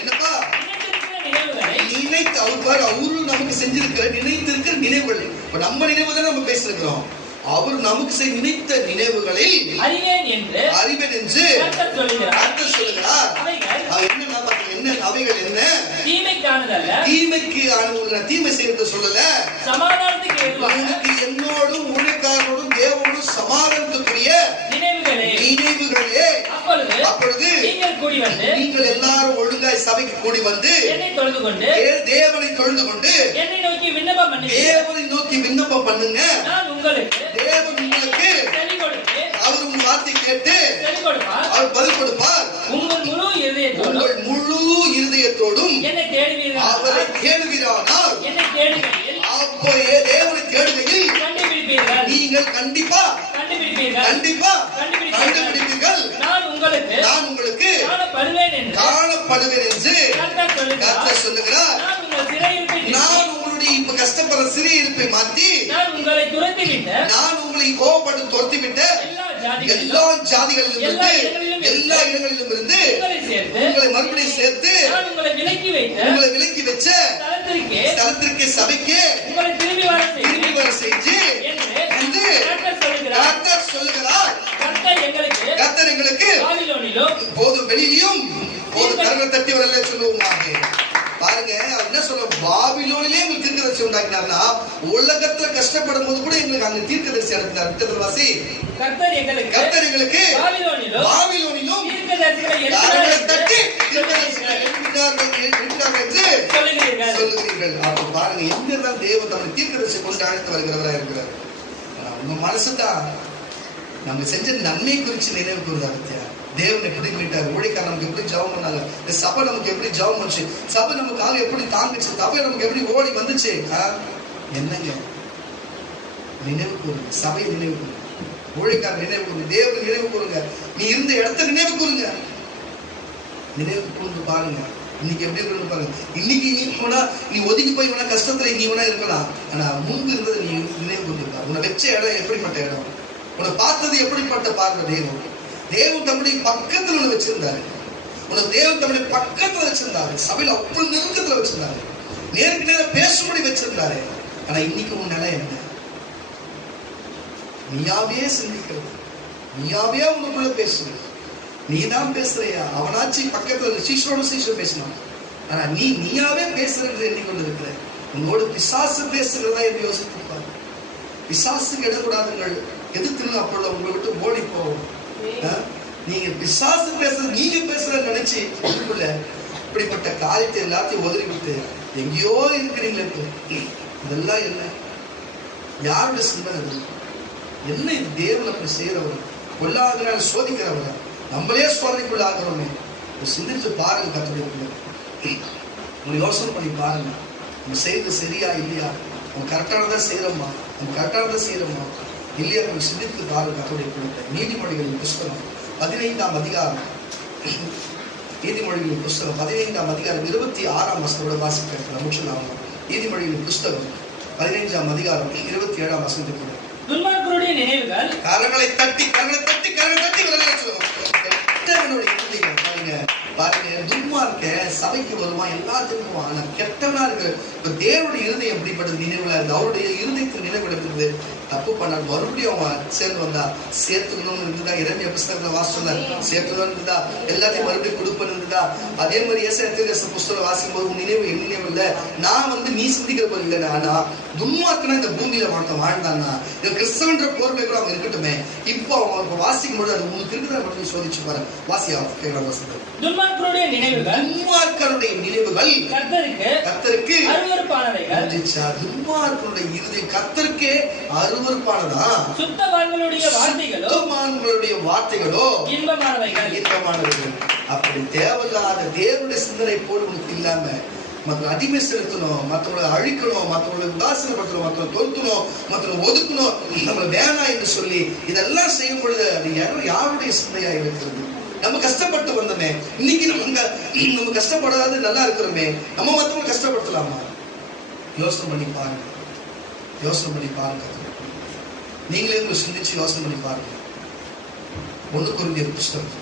என்னப்பா நினைத்து அவரு நமக்கு செஞ்சிருக்கிற நினைத்திருக்கிற நினைவுகள். இப்ப நம்ம நினைவு தான் நம்ம பேசிருக்கிறோம். அவர் நமக்கு நினைத்த நினைவுகளில் அறிவேன் என்று கர்த்தர் சொல்லுகிறார். என்ன அவைகள்? என்ன தீமைக்கானதல்ல, தீமை செய்யறது சொல்லல, சமாதானத்துக்கு ஏதுவாக என்னோடும் ஊழியக்காரனோடும் தேவனோடும் சமாதானத்துக்குரிய நினைவுகளே. அப்பொழுது நீங்கள் எல்லாரும் ஒழுங்காய் சபைக்கு கூடி வந்து தேவனை தொழுது கொண்டு தேவனை நோக்கி விண்ணப்பம் பண்ணுங்க. தேவன் உங்களுக்கு அவர் உங்க வார்த்தை கேட்டு அவர் பதில் கொடுப்பார். உங்கள் முழு இருதயத்தோடும் அவரை தேடுவீரானால் அப்போ தேவனை தேடுகையில் நீங்கள் கண்டிப்பா கண்டுபிடிப்பீர்கள். நான் உங்களுக்கு காணப்படுவேன் என்று கர்த்தர் சொல்லுகிறார். நான் உங்களுடைய இப்ப கஷ்டப்படுற சிறையிருப்பை மாற்றி நான் உங்களை கோபப்பட்டு துரத்திவிட்ட எல்லா ஜாதிகளிலும் எல்லா இடங்களிலும் இருந்து உங்களை மறுபடியும் சேர்த்து உங்களை விலக்கி வச்ச ஸ்தலத்திற்கு சபைக்கு திரும்பி வர செஞ்சு என்று கர்த்தர் சொல்லுகிறார். கர்த்தர் எங்களுக்கு போதும் வெளியிலும் போதும் கரங்களை தட்டி வரல சொல்லுவோமாக. பாருங்க, என்ன சொல்ல, பாபிலோனிலே எங்களுக்கு தீர்க்கதரிசி உண்டாக்கினார்னா உலகத்துல கஷ்டப்படும் போது கூட எங்களுக்கு அங்க தீர்க்கதரிசி அனுப்பினார். வாசி, கர்த்தர் எங்களுக்கு பாபிலோனிலும் கரங்களை தட்டி தீர்க்கதரிசிகளை எழுப்பினார் என்று சொல்லுகிறீர்கள். அப்ப பாருங்க, எங்கதான் தேவன் நம்முடைய தீர்க்கதரிசி கொண்டு அழைத்து வருகிறவரா இருக்கிறார். உங்க மனசுதான் நம்ம செஞ்ச நன்மை குறித்து நினைவு கூறுதா? தேவன் எப்படி மீட்டார், ஊழியக்காரர் நமக்கு எப்படி ஜெபம் பண்ணாங்க, இந்த சபை நமக்கு எப்படி ஜெபம் பண்ணுச்சு, சபை நமக்காக எப்படி தாங்குச்சு, சபை நமக்கு எப்படி ஓடி வந்துச்சு. என்னங்க நினைவு கூறுங்க, சபையை நினைவு கூறுங்க, ஊழியக்காரர் நினைவு கூறுங்க, தேவன் நினைவு கூறுங்க, நீ இருந்த இடத்த நினைவு கூறுங்க, நினைவு கூர்ந்து பாருங்க. இன்னைக்கு எப்படி இருக்கு பாருங்க. இன்னைக்கு நீ போனா நீ ஒதுங்கி போய் வேணா கஷ்டத்துல நீ வேணா இருக்கலாம், ஆனா முன்பு இருந்தது நீ நினைவு கூர்ந்து பாரு. உன்னை வச்ச இடம் எப்படிப்பட்ட இடம், உன்னை பார்த்தது எப்படிப்பட்ட பார்வை. தேவன் தம்முடைய பக்கத்துல ஒண்ணு வச்சிருந்தாரு, உனக்கு தேவன் தம்முடைய பக்கத்துல வச்சிருந்தாரு, சபையில அவ்வளவு நெருக்கத்துல வச்சிருந்தாரு, நேருக்கு நேரம் பேசும்படி வச்சிருந்தாரு. ஆனா இன்னைக்கு உன் நிலை என்ன? நீயாவே சிந்திக்கிறது, நீயாவே உனக்குள்ள பேசுறது, நீதான் பேசுறியா? அவனாச்சு பக்கத்துல சீஷோட பேசினான், ஆனா நீயாவே பேசுறது எண்ணிக்கொண்டு இருக்கிற. உன்னோடு பிசாசு பேசுகிறதா என்று யோசிப்பாரு. பிசாசுக்கு இடக்கூடாதுங்கள், எதிர்த்து அப்பொழுது உங்களை விட்டு ஓடி போவோம். நீங்க பிசாசு பேசுறது நீங்க பேசுறத நினைச்சு உள்ளுக்குள்ள இப்படிப்பட்ட காரியத்தை எல்லாத்தையும் உதறி விட்டு எங்கேயோ இருக்கிறீங்களே. இதெல்லாம் என்ன? யாருடைய சிந்தனை? என்ன இது? தேவன் அப்படி செய்யறவர், கொள்ளாதனால சோதிக்கிறவர், நம்மளே சோதனைக்குள்ள ஆகிறோமே. சிந்திச்சு பாருங்க. கர்த்தருடைய பிள்ளை, உங்களை யோசனை பண்ணி பாருங்க. நம்ம செய்யறது சரியா இல்லையா? நம்ம கரெக்டானதா செய்யறோமா? நம்ம கரெக்டானதா செய்யறோமா இல்லையா? நம்ம சிந்தித்து பாருங்க. கர்த்தருடைய பிள்ளை, நீதிமொழிகளின் புஸ்தகம் 15ஆம் அதிகாரம், நீதிமொழிகளின் புஸ்தகம் 15ஆம் அதிகாரம் 26ஆம் வசனத்தோட வாசிக்க முடிச்சுலாம். நீதிமொழிகளின் புஸ்தகம் 15ஆம் அதிகாரம் 27ஆம் வசனத்துக்கு துன்மார்க்கருடைய நினைவுகள் கரங்களை தட்டி விலக சொல்லுவோம். பாருங்க, துன்மார்க்க சபைக்கு வருவான், எல்லாத்துக்கும் வருவான். ஆனா கெட்டவனா இருக்கு. இப்ப தேவனுடைய இருதயம் எப்படிப்பட்டது? நினைவுல இருந்து அவருடைய இருதயத்துக்கு நினைவு எடுக்கிறது. தப்பு பண்ணால் மறுபடியும் அவன் சேர்ந்து வந்தா சேர்த்துக்கணும்னு இருந்ததா? இரண்டிய புஸ்தகத்துல வாசிச்சா சேர்த்துக்கணும் இருந்ததா? எல்லாத்தையும் மறுபடியும் கொடுப்பன்னு இருந்ததா? அதே மாதிரி ஏசாயா புஸ்தகம் வாசிக்கும் போது நினைவு என் நினைவு இல்லை, நான் நீ சிந்திக்கிற போது இல்லைன்னா. ஆனா துன்மார்க்கனா இந்த பூமியில வாழ்ந்தான்னா இந்த கிறிஸ்தவன்ற போர்வை கூட அவன் இருக்கட்டுமே. இப்போ அவன் வாசிக்கும் பொழுது அது உங்களுக்கு இருக்குதா மட்டும் சோதிச்சு பாரு. வாசியா கேட்கலாம். வசனம் துன்மார்க்கருடைய நினைவுகள் கர்த்தருக்கு அருவருப்பானவைகள். துன்மார்க்கருடைய இருதயம் கர்த்தருக்கே அருவருப்பானதா? சுத்தவான்களுடைய வார்த்தைகளோ இன்பமானவைகள். அப்படி தேவையில்லாத தேவனுடைய சிந்தனை போல் உனக்கு இல்லாம மற்ற அடிமை செலுத்தணும், மற்றவங்களை அழிக்கணும், மற்றவங்களை உதாசீனப்படுத்தணும், மற்றவங்களை தொழுத்தணும், மற்றவங்களை ஒதுக்கணும், நம்மளை வேணாம் என்று சொல்லி இதெல்லாம் செய்யும் பொழுது அது யாருடைய சிந்தையா இருக்கிறது? நம்ம கஷ்டப்பட்டு வந்தோமே, இன்னைக்கு நம்ம கஷ்டப்படாது நல்லா இருக்கிறோமே, நம்ம மற்றவங்க கஷ்டப்படுத்தலாமா? யோசனை பண்ணி பாருங்க. நீங்களே உங்களை சிந்திச்சு யோசனை பண்ணி பாருங்க. 1 கொரிந்தியர் புஸ்தகம்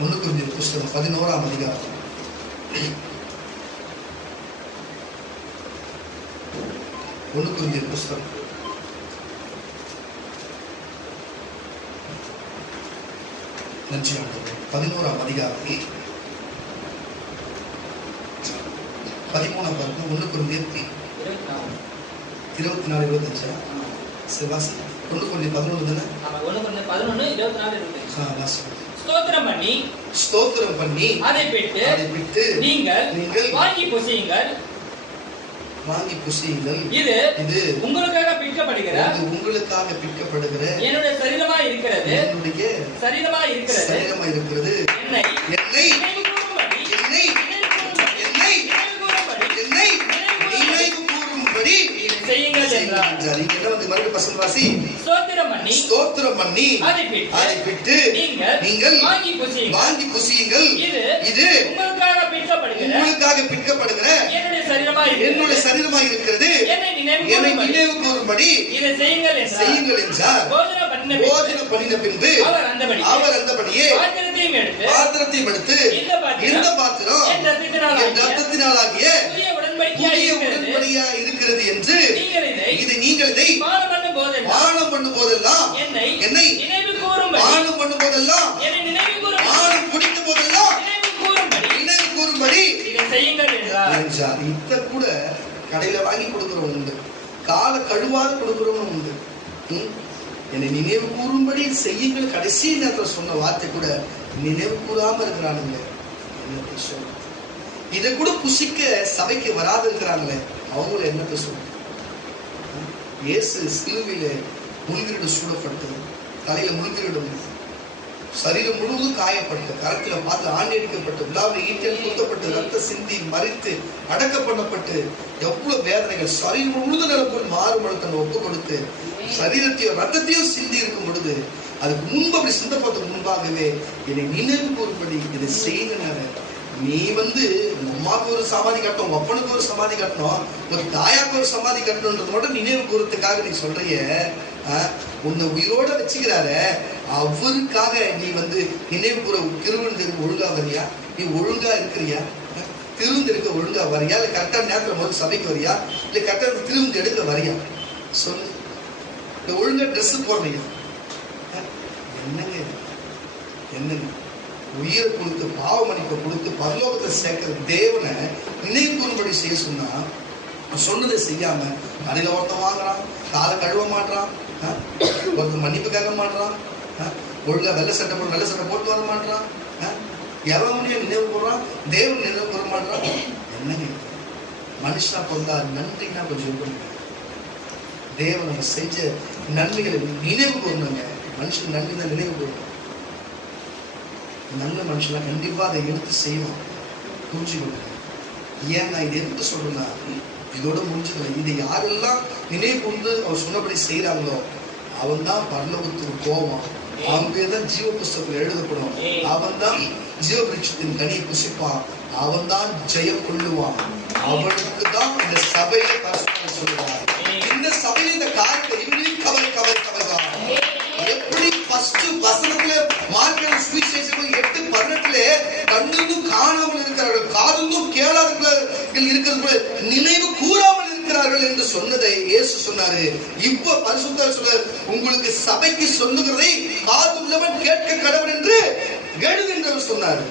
11ஆம் அதிகாரம் 1 கொரிந்தியர் புஸ்தகம் 11ஆம் அதிகாரம் 13ஆம் வசனம். 1 கொரிந்தியர் 24-25 வாசி. 1 கொரிந்தியர் 11 தானே? ஆமா, 1 கொரிந்தியர் 11 24-25 வாசி. ஸ்தோத்திரம் பண்ணி அதை விட்டு நீங்கள் வாங்கி புசியுங்கள். இது உங்களுக்காக பிற்கப்படுகிற என்னுடைய சரீரமாய் இருக்கிறது. ஸ்தோத்திரம் பண்ணி அதை விட்டு நீங்கள் வாங்கி புசியுங்கள். இது உங்களுக்காக பிற்கப்படுகிற என்னுடைய சரீரமாய் இருக்கிறது. என்னை நினைவு கூறும்படி இதை செய்யுங்கள் என்றார். போஜனம் பண்ணின பின்பு அவர் அந்தபடியே பாத்திரத்தையும் எடுத்து இந்த பாத்திரம் என் இரத்தத்தினாலாகிய புதிய உடன்படியா இருக்கிறது என்று நீங்கள் இதை பானம் பண்ணும் போதெல்லாம் என்னை பானம் பண்ணும் போதெல்லாம் பானம் குடிக்கும் போதெல்லாம் நினைவு கூறும்படி என்றார். இத கூட கடையில வாங்கி கொடுக்கிறவங்க உண்டு, கால கழுவாத கொடுக்கிறவங்க உண்டு. என்னை நினைவு கூறும்படி செய்யுங்கள் கடைசி நேரத்தில் சொன்ன வார்த்தை கூட நினைவு கூறாம இருக்கிறானுங்களே. இதை கூட புசிக்க சபைக்கு வராது இருக்கிறாங்களே, அவங்கள என்னத்தை சொல்ல? இயேசு சிலுவையில முள்கிரிடம் சூடப்பட்டு, தலையில முள்கிரிடம், சரீரம் முழுவதும் காயப்பட்டு, கரத்துல பார்த்து ஆணி அடிக்கப்பட்டு, விழாவில் ஈட்டியால் குத்தப்பட்டு, ரத்த சிந்தி மறித்து அடக்க பண்ணப்பட்டு, எவ்வளவு வேதனைகள், சரீரம் முழுவதும் நிரப்போல் மாறுபடு தன்னை ஒப்பு கொடுத்து சரீரத்தையும் ரத்தத்தையும் சிந்தி இருக்கும் பொழுது அதுக்கு முன்பு அப்படி சிந்தப்பதற்கு முன்பாகவே என்னை நினைவு கூறும்படி இதை செய்யுங்க. நீ அம்மாவுக்கு ஒரு சமாதி கட்டணும், அப்பனுக்கு ஒரு சமாதி கட்டணும், ஒரு தாயாக்கு ஒரு சமாதி கட்டணும்ன்றது மட்டும் நினைவு கூறத்துக்காக நீ சொல்றிய. உன்னை உயிரோட வச்சுக்கிறாரு, அவருக்காக நீ நினைவு கூற திருவிழந்திருக்கு ஒழுங்கா வரியா? நீ ஒழுங்கா இருக்கிறியா? திருவிந்திருக்க ஒழுங்கா வரியா? இல்ல கரெக்டான நேரத்தில் முதல் சபைக்கு வரியா? இல்ல கரெக்டாக திருவிந்து எடுக்க வரியா? சொல்லு. ஒழுங்கா ட்ரெஸ் போடுறியா? என்னங்க உயிரை கொடுத்து பாவ மன்னிப்பை கொடுத்து பரலோகத்தை சேர்க்கிற தேவனை நினைவு கூறும்படி செய்ய சொன்னா சொன்னதை செய்யாம கடையில ஒருத்தன் வாங்குறான், காலை கழுவ மாட்டான், ஒருத்தர் மன்னிப்பு கேட்க மாட்டான், ஒழுங்கா வெள்ளை சட்டை போட்டு வர மாட்டான், எவனையும் நினைவு கூறான், தேவன் நினைவு கூற மாட்டான். என்னங்க மனுஷனா பொருந்தா நன்றினா கொஞ்சம் தேவன் நம்ம செஞ்ச நன்மைகளை நினைவு கூறணுங்க. மனுஷன் நன்றி தான் நினைவு கூறணும். நல்ல மனுஷனா கண்டிப்பா அதை எடுத்து செய்வான். புரிஞ்சுக்கணும். ஏன் நான் இதை எடுத்து சொல்றேன்னா, இதோட முடிஞ்சதில்லை. இதை யாரெல்லாம் நினைவு கூர்ந்து அவர் சொன்னபடி செய்யறாங்களோ அவன் தான் பரலோகத்துக்கு போவான். அவன் ஜீவ புஸ்தகத்தில் எழுதப்படும். அவன் தான் ஜீவ விருட்சத்தின் கனியை புசிப்பான். அவன் தான் ஜெயம் கொள்ளுவான். அவனுக்கு தான் இந்த சபையை பரிசுத்தம் சொல்லுவார். இந்த சபையில் இந்த காரியத்தை இன்னும் கவலைவா எப்படி ஃபர்ஸ்ட் வசனத்துல மார்க் சுவிசேஷம் 8:18 கண்ணும் காணாமல் இருக்கிறார்கள், காதும் கேளாதவர்கள் இருக்கிறது நினைவு கூறாமல் இருக்கிறார்கள் என்று சொன்னதை இயேசு சொன்னாரு. இப்போ பரிசுத்தர் சொல்றார், உங்களுக்கு சபைக்கு சொல்லுகிறதை காது உள்ளவன் கேட்க கடவுள் என்று எழுது என்று சொன்னார்.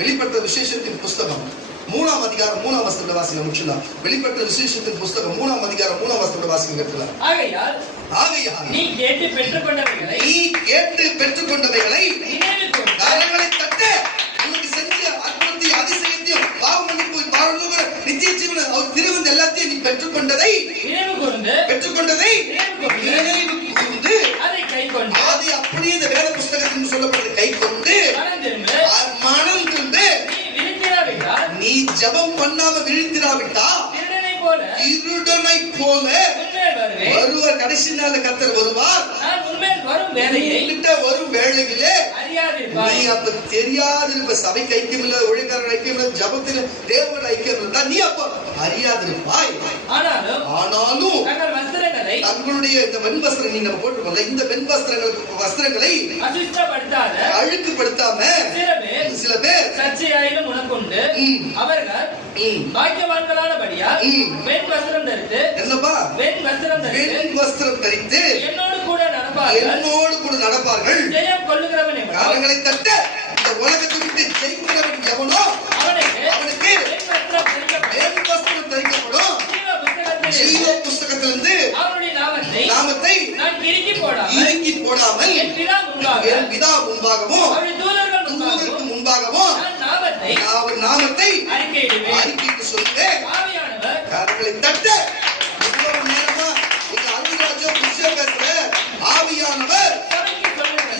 வெளிப்பட்ட விசேஷத்தின் புஸ்தகம் 3ஆம் அதிகாரம் 3ஆம் வசனத்தை வாசிக்க முடியலாம். வெளிப்பட்ட விசேஷத்தின் புஸ்தகம் 3ஆம் அதிகாரம் 3ஆம் வசனத்தை வாசிக்க கேட்கலாம். ஆகையால் நீ கேட்டு பெற்றுக்கொண்டவைகளை காரியங்களை தட்ட உனக்கு செஞ்ச அற்புதத்தை அதிசயத்தையும் பாவ மன்னிப்பு பாவ நித்திய ஜீவன அவர் திருவந்த எல்லாத்தையும் நீ பெற்றுக்கொண்டதை நினைவு கூர்ந்து அதை அப்படியே இந்த வேத புஸ்தகத்தில் சொல்லப்படுறது கை கொண்டு மனம் திரும்ப நீ ஜபம் பண்ணாம விழித்திராவிட்டா இருடனை போல வருவார். கடைசி நாள் கர்த்தர் வருவார். வரும் வேளையிலே நீ அப்ப தெரியாதிருப்ப. சபைக்கு ஐக்கியம் இல்ல, ஒழுங்கான ஐக்கியம் இல்ல, ஜபத்தில் தேவனோட ஐக்கியம் இல்ல, நீ அப்ப அறியாதிருப்பாய். ஆனாலும் தங்களுடைய இந்த வெண்வஸ்திரம் நீ நம்ம போட்டுக்கொள்ள, இந்த வஸ்திரங்களை அழுக்குப்படுத்தாம சில பேர் சர்ச்சையாயிலும் உனக்குண்டு அவர்கள் பாக்கியவான்களானபடியால் வெண் வஸ்திரம் தரித்து வஸ்திரம் தரித்து என்னோடு கூட நடப்பார்கள். ஜெயம் கொள்ளுகிறவன் எவனோ, அவர்களை தட்ட இந்த உலகத்தை விட்டு ஜெயிக்கிறவன் எவனோ அவனுக்கு வெண் வஸ்திரம் தரிக்கப்படும். ஜீவ புஸ்தகத்திலிருந்து அவருடைய நாமத்தை நான் இறுக்கி போடாமல் என் பிதா முன்பாகவும் அவருடைய தூதர்களுக்கு முன்பாகவும் அவர் நாமத்தை அறிக்கையிட்டு சொல்லுவேன். அவர்களை தட்ட இவ்வளவு நேரமா இந்த அருள்ராஜம் விஷயம் பேசுற ஆவியானவர்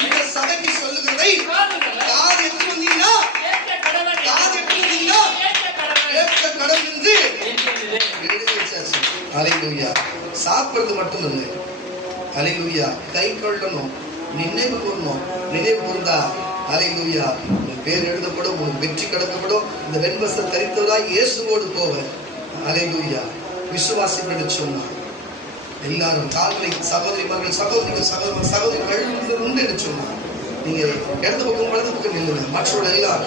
இந்த சபைக்கு சொல்லுகிறதை காது எடுத்து வந்தீங்கன்னா ஏற்க கடவுள் என்று அல்லேலூயா. சாப்பிடுறது மட்டும் இல்லை, அல்லேலூயா, கை கொள்ளணும், நினைவு கூறணும். நினைவு கூர்ந்தா அல்லேலூயா உன் பேர் எழுதப்படும், உன் வெற்றி கடக்கப்படும். இந்த வெண்வஸ்திரம் தரித்தவராய் இயேசுவோடு போவேன். அல்லேலூயா. விசுவாசிகள் சொன்னார். எல்லாரும் கால்களை சகோதரிகள் உண்டு என்று சொன்னார். நீங்க இடது பக்கம் வலது பக்கம் நில்லுங்க. மற்றவர்கள் எல்லாம்